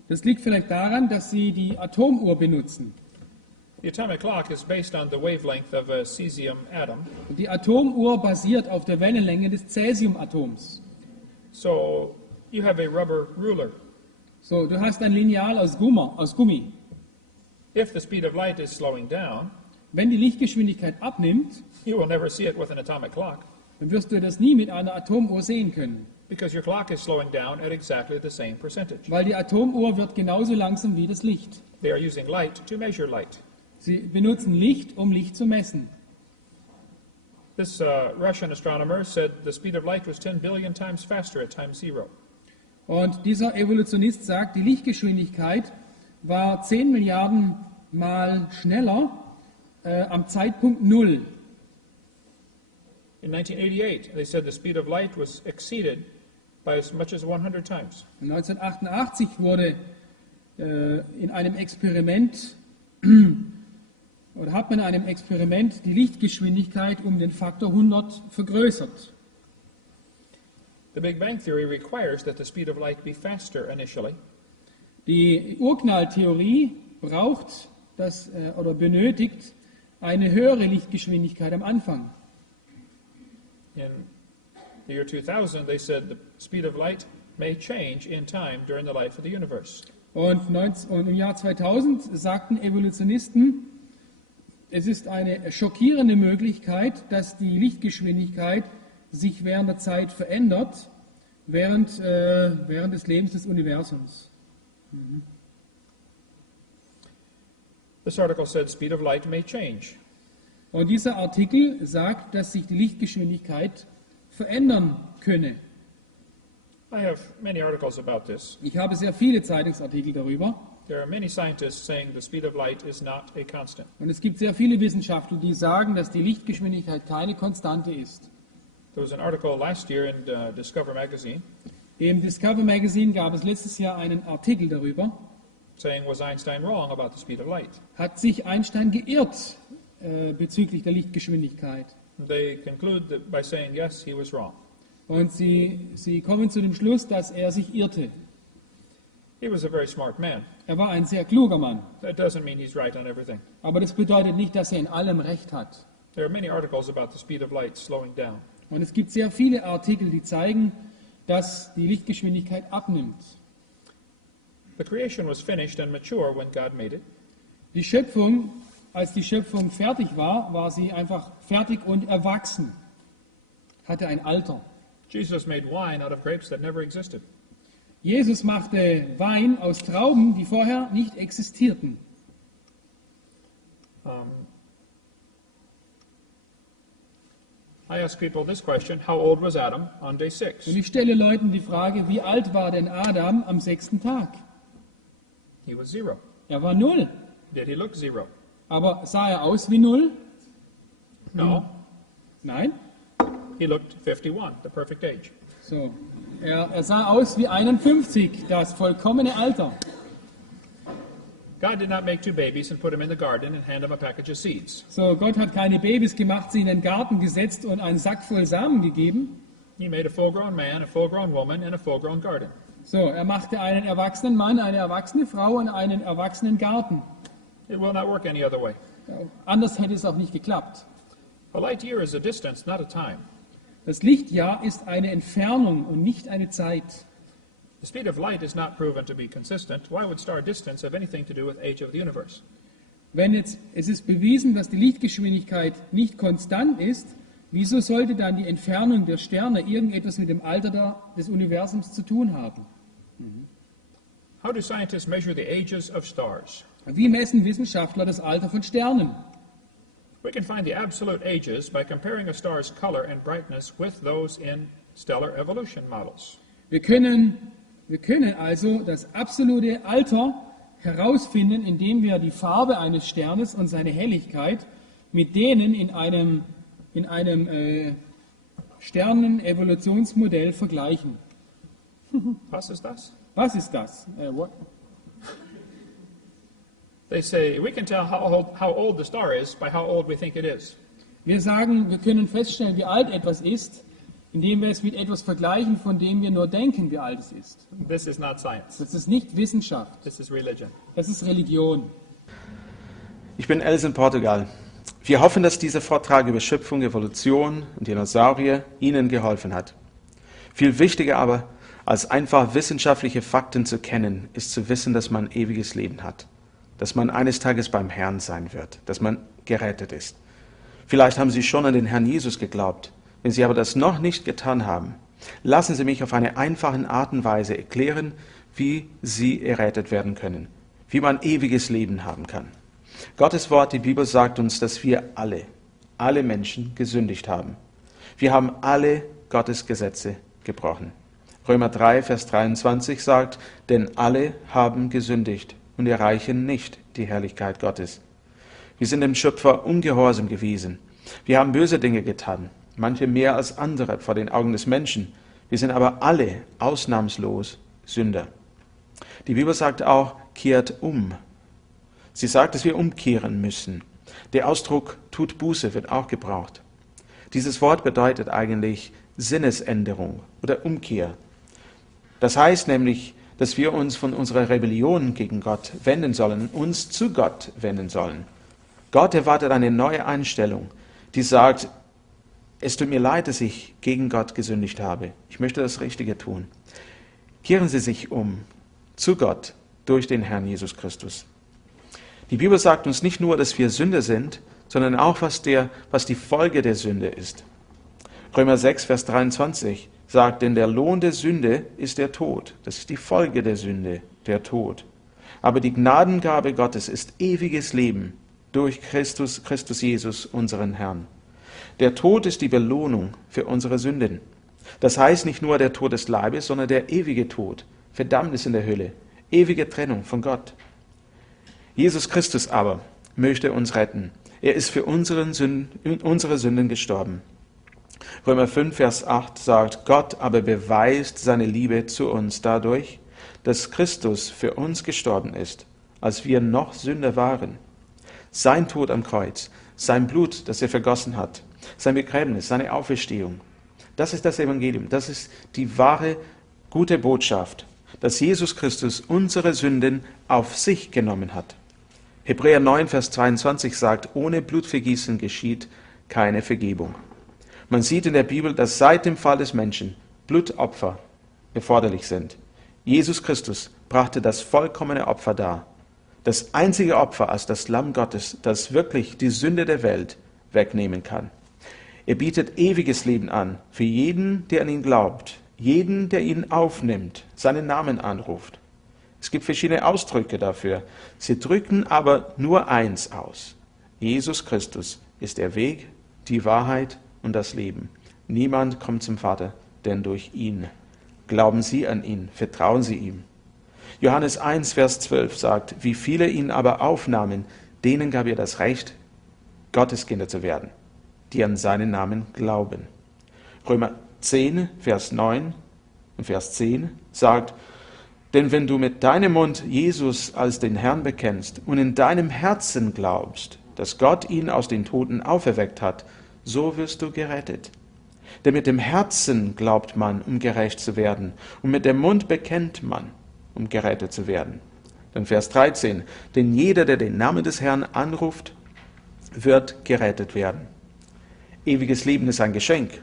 Das liegt vielleicht daran, dass sie die Atomuhr benutzen. The atomic clock is based on the wavelength of a cesium atom. Und die Atomuhr basiert auf der Wellenlänge des Cäsiumatoms. So you have a rubber ruler. So, du hast ein Lineal aus Gummi. If the speed of light is slowing down, Wenn die Lichtgeschwindigkeit abnimmt, you will never see it with an atomic clock dann wirst du das nie mit einer Atomuhr sehen können. because your clock is slowing down at exactly the same percentage. Weil die Atomuhr wird genauso langsam wie das Licht. They are using light to measure light. Sie benutzen Licht, um Licht zu messen. This Russian astronomer said the speed of light was 10 billion times faster at time zero. Und dieser Evolutionist sagt, die Lichtgeschwindigkeit war 10 Milliarden Mal schneller am Zeitpunkt 0. In 1988, they said the speed of light was exceeded by as much as 100 times. 1988 wurde in einem Experiment oder hat man in einem Experiment die Lichtgeschwindigkeit um den Faktor 100 vergrößert. The Big Bang Theory requires that the speed of light be faster initially, Die Urknalltheorie braucht oder benötigt eine höhere Lichtgeschwindigkeit am Anfang. in the year 2000, they said the speed of light may change in time during the life of the universe. Und im Jahr 2000 sagten Evolutionisten, es ist eine schockierende Möglichkeit, dass die Lichtgeschwindigkeit sich während der Zeit verändert, während des Lebens des Universums. This article said speed of light may change. Und dieser Artikel sagt, dass sich die Lichtgeschwindigkeit verändern könne. I have many articles about this. Ich habe sehr viele Zeitungsartikel darüber. There are many scientists saying the speed of light is not a constant. Und es gibt sehr viele Wissenschaftler, die sagen, dass die Lichtgeschwindigkeit keine Konstante ist. There was an article last year in Discover magazine Im Discover Magazine gab es letztes Jahr einen Artikel darüber. saying, was Einstein wrong about the speed of light? Hat sich Einstein geirrt bezüglich der Lichtgeschwindigkeit? They conclude that by saying yes, he was wrong. Und sie kommen zu dem Schluss, dass er sich irrte. He was a very smart man. Er war ein sehr kluger Mann. That doesn't mean he's right on everything. Aber das bedeutet nicht, dass er in allem Recht hat. There are many articles about the speed of light slowing down. Und es gibt sehr viele Artikel, die zeigen, dass die Lichtgeschwindigkeit abnimmt. The creation was finished and mature when God made it. Die Schöpfung, als die Schöpfung fertig war, war sie einfach fertig und erwachsen. Hatte ein Alter. Jesus made wine out of grapes that never existed. Jesus machte Wein aus Trauben, die vorher nicht existierten. I ask people this question, how old was Adam on day 6? Und ich stelle Leuten die Frage, wie alt war denn Adam am 6. Tag? He was 0. Er war 0. Did he look 0? Aber sah er aus wie 0? No. Nein. He looked 51, the perfect age. So. Er sah aus wie 51, das vollkommene Alter. God did not make 2 babies and put them in the garden and hand them a package of seeds. So, Gott hat keine Babys gemacht, sie in den Garten gesetzt und einen Sack voll Samen gegeben. He made a full-grown man, a full-grown woman, and a full-grown garden. So, er machte einen erwachsenen Mann, eine erwachsene Frau und einen erwachsenen Garten. It will not work any other way. Ja, anders hätte es auch nicht geklappt. A light year is a distance, not a time. Das Lichtjahr ist eine Entfernung und nicht eine Zeit. The speed of light is not proven to be consistent. Why would star distance have anything to do with age of the universe? Es ist bewiesen, dass die Lichtgeschwindigkeit nicht konstant ist, wieso sollte dann die Entfernung der Sterne irgendetwas mit dem Alter des Universums zu tun haben? How do scientists measure the ages of stars? Wie messen Wissenschaftler das Alter von Sternen? We can find the absolute ages by comparing a star's color and brightness with those in stellar evolution models. Wir können also das absolute Alter herausfinden, indem wir die Farbe eines Sternes und seine Helligkeit mit denen in einem Sternenevolutionsmodell vergleichen. Was ist das? Was ist das? They say we can tell how old the star is by how old we think it is. Wir sagen, wir können feststellen, wie alt etwas ist, indem wir es mit etwas vergleichen, von dem wir nur denken, wie alt es ist. This is not science. Das ist nicht Wissenschaft, This is religion. das ist Religion. Ich bin Els in Portugal. Wir hoffen, dass dieser Vortrag über Schöpfung, Evolution und Dinosaurier Ihnen geholfen hat. Viel wichtiger aber, als einfach wissenschaftliche Fakten zu kennen, ist zu wissen, dass man ewiges Leben hat. Dass man eines Tages beim Herrn sein wird, dass man gerettet ist. Vielleicht haben Sie schon an den Herrn Jesus geglaubt. Wenn Sie aber das noch nicht getan haben, lassen Sie mich auf eine einfache Art und Weise erklären, wie Sie errettet werden können, wie man ewiges Leben haben kann. Gottes Wort, die Bibel sagt uns, dass wir alle Menschen gesündigt haben. Wir haben alle Gottes Gesetze gebrochen. Römer 3, Vers 23 sagt, denn alle haben gesündigt und erreichen nicht die Herrlichkeit Gottes. Wir sind dem Schöpfer ungehorsam gewesen. Wir haben böse Dinge getan, manche mehr als andere vor den Augen des Menschen. Wir sind aber alle ausnahmslos Sünder. Die Bibel sagt auch, kehrt um. Sie sagt, dass wir umkehren müssen. Der Ausdruck tut Buße wird auch gebraucht. Dieses Wort bedeutet eigentlich Sinnesänderung oder Umkehr. Das heißt nämlich, dass wir uns von unserer Rebellion gegen Gott wenden sollen, uns zu Gott wenden sollen. Gott erwartet eine neue Einstellung, die sagt, es tut mir leid, dass ich gegen Gott gesündigt habe. Ich möchte das Richtige tun. Kehren Sie sich um zu Gott durch den Herrn Jesus Christus. Die Bibel sagt uns nicht nur, dass wir Sünder sind, sondern auch, was die Folge der Sünde ist. Römer 6, Vers 23 sagt, denn der Lohn der Sünde ist der Tod. Das ist die Folge der Sünde, der Tod. Aber die Gnadengabe Gottes ist ewiges Leben durch Christus Jesus, unseren Herrn. Der Tod ist die Belohnung für unsere Sünden. Das heißt nicht nur der Tod des Leibes, sondern der ewige Tod, Verdammnis in der Hölle, ewige Trennung von Gott. Jesus Christus aber möchte uns retten. Er ist für unsere Sünden gestorben. Römer 5, Vers 8 sagt, Gott aber beweist seine Liebe zu uns dadurch, dass Christus für uns gestorben ist, als wir noch Sünder waren. Sein Tod am Kreuz, sein Blut, das er vergossen hat, sein Begräbnis, seine Auferstehung. Das ist das Evangelium, das ist die wahre, gute Botschaft, dass Jesus Christus unsere Sünden auf sich genommen hat. Hebräer 9, Vers 22 sagt, ohne Blutvergießen geschieht keine Vergebung. Man sieht in der Bibel, dass seit dem Fall des Menschen Blutopfer erforderlich sind. Jesus Christus brachte das vollkommene Opfer dar. Das einzige Opfer als das Lamm Gottes, das wirklich die Sünde der Welt wegnehmen kann. Er bietet ewiges Leben an für jeden, der an ihn glaubt, jeden, der ihn aufnimmt, seinen Namen anruft. Es gibt verschiedene Ausdrücke dafür. Sie drücken aber nur eins aus. Jesus Christus ist der Weg, die Wahrheit und das Leben. Niemand kommt zum Vater, denn durch ihn. Glauben Sie an ihn, vertrauen Sie ihm. Johannes 1, Vers 12 sagt, wie viele ihn aber aufnahmen, denen gab er das Recht, Gottes Kinder zu werden, die an seinen Namen glauben. Römer 10, Vers 9 und Vers 10 sagt, denn wenn du mit deinem Mund Jesus als den Herrn bekennst und in deinem Herzen glaubst, dass Gott ihn aus den Toten auferweckt hat, so wirst du gerettet. Denn mit dem Herzen glaubt man, um gerecht zu werden, und mit dem Mund bekennt man, um gerettet zu werden. Dann Vers 13, denn jeder, der den Namen des Herrn anruft, wird gerettet werden. Ewiges Leben ist ein Geschenk.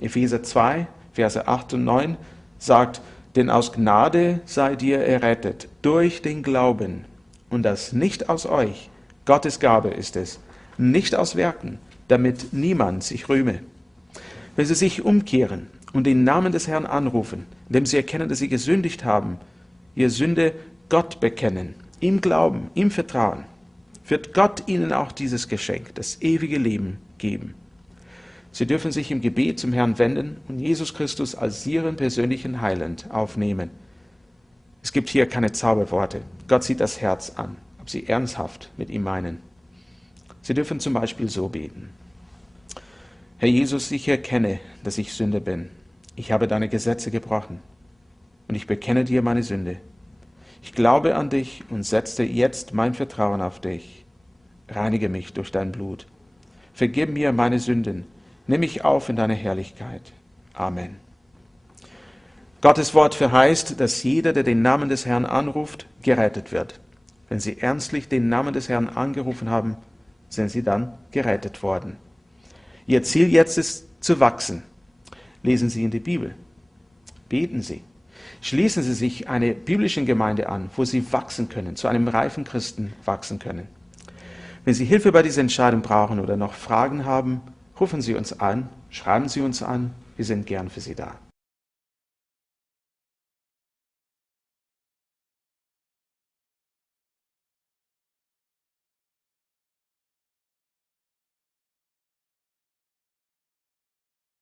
Epheser 2, Verse 8 und 9 sagt, denn aus Gnade seid ihr errettet, durch den Glauben. Und das nicht aus euch, Gottes Gabe ist es, nicht aus Werken, damit niemand sich rühme. Wenn sie sich umkehren und den Namen des Herrn anrufen, indem sie erkennen, dass sie gesündigt haben, ihre Sünde Gott bekennen, ihm glauben, ihm vertrauen, wird Gott ihnen auch dieses Geschenk, das ewige Leben, geben. Sie dürfen sich im Gebet zum Herrn wenden und Jesus Christus als ihren persönlichen Heiland aufnehmen. Es gibt hier keine Zauberworte. Gott sieht das Herz an, ob sie ernsthaft mit ihm meinen. Sie dürfen zum Beispiel so beten. Herr Jesus, ich erkenne, dass ich Sünder bin. Ich habe deine Gesetze gebrochen und ich bekenne dir meine Sünde. Ich glaube an dich und setze jetzt mein Vertrauen auf dich. Reinige mich durch dein Blut. Vergib mir meine Sünden. Nimm mich auf in deine Herrlichkeit. Amen. Gottes Wort verheißt, dass jeder, der den Namen des Herrn anruft, gerettet wird. Wenn sie ernstlich den Namen des Herrn angerufen haben, sind sie dann gerettet worden. Ihr Ziel jetzt ist zu wachsen. Lesen Sie in die Bibel. Beten Sie. Schließen Sie sich einer biblischen Gemeinde an, wo Sie wachsen können, zu einem reifen Christen wachsen können. Wenn Sie Hilfe bei dieser Entscheidung brauchen oder noch Fragen haben, rufen Sie uns an, schreiben Sie uns an, wir sind gern für Sie da.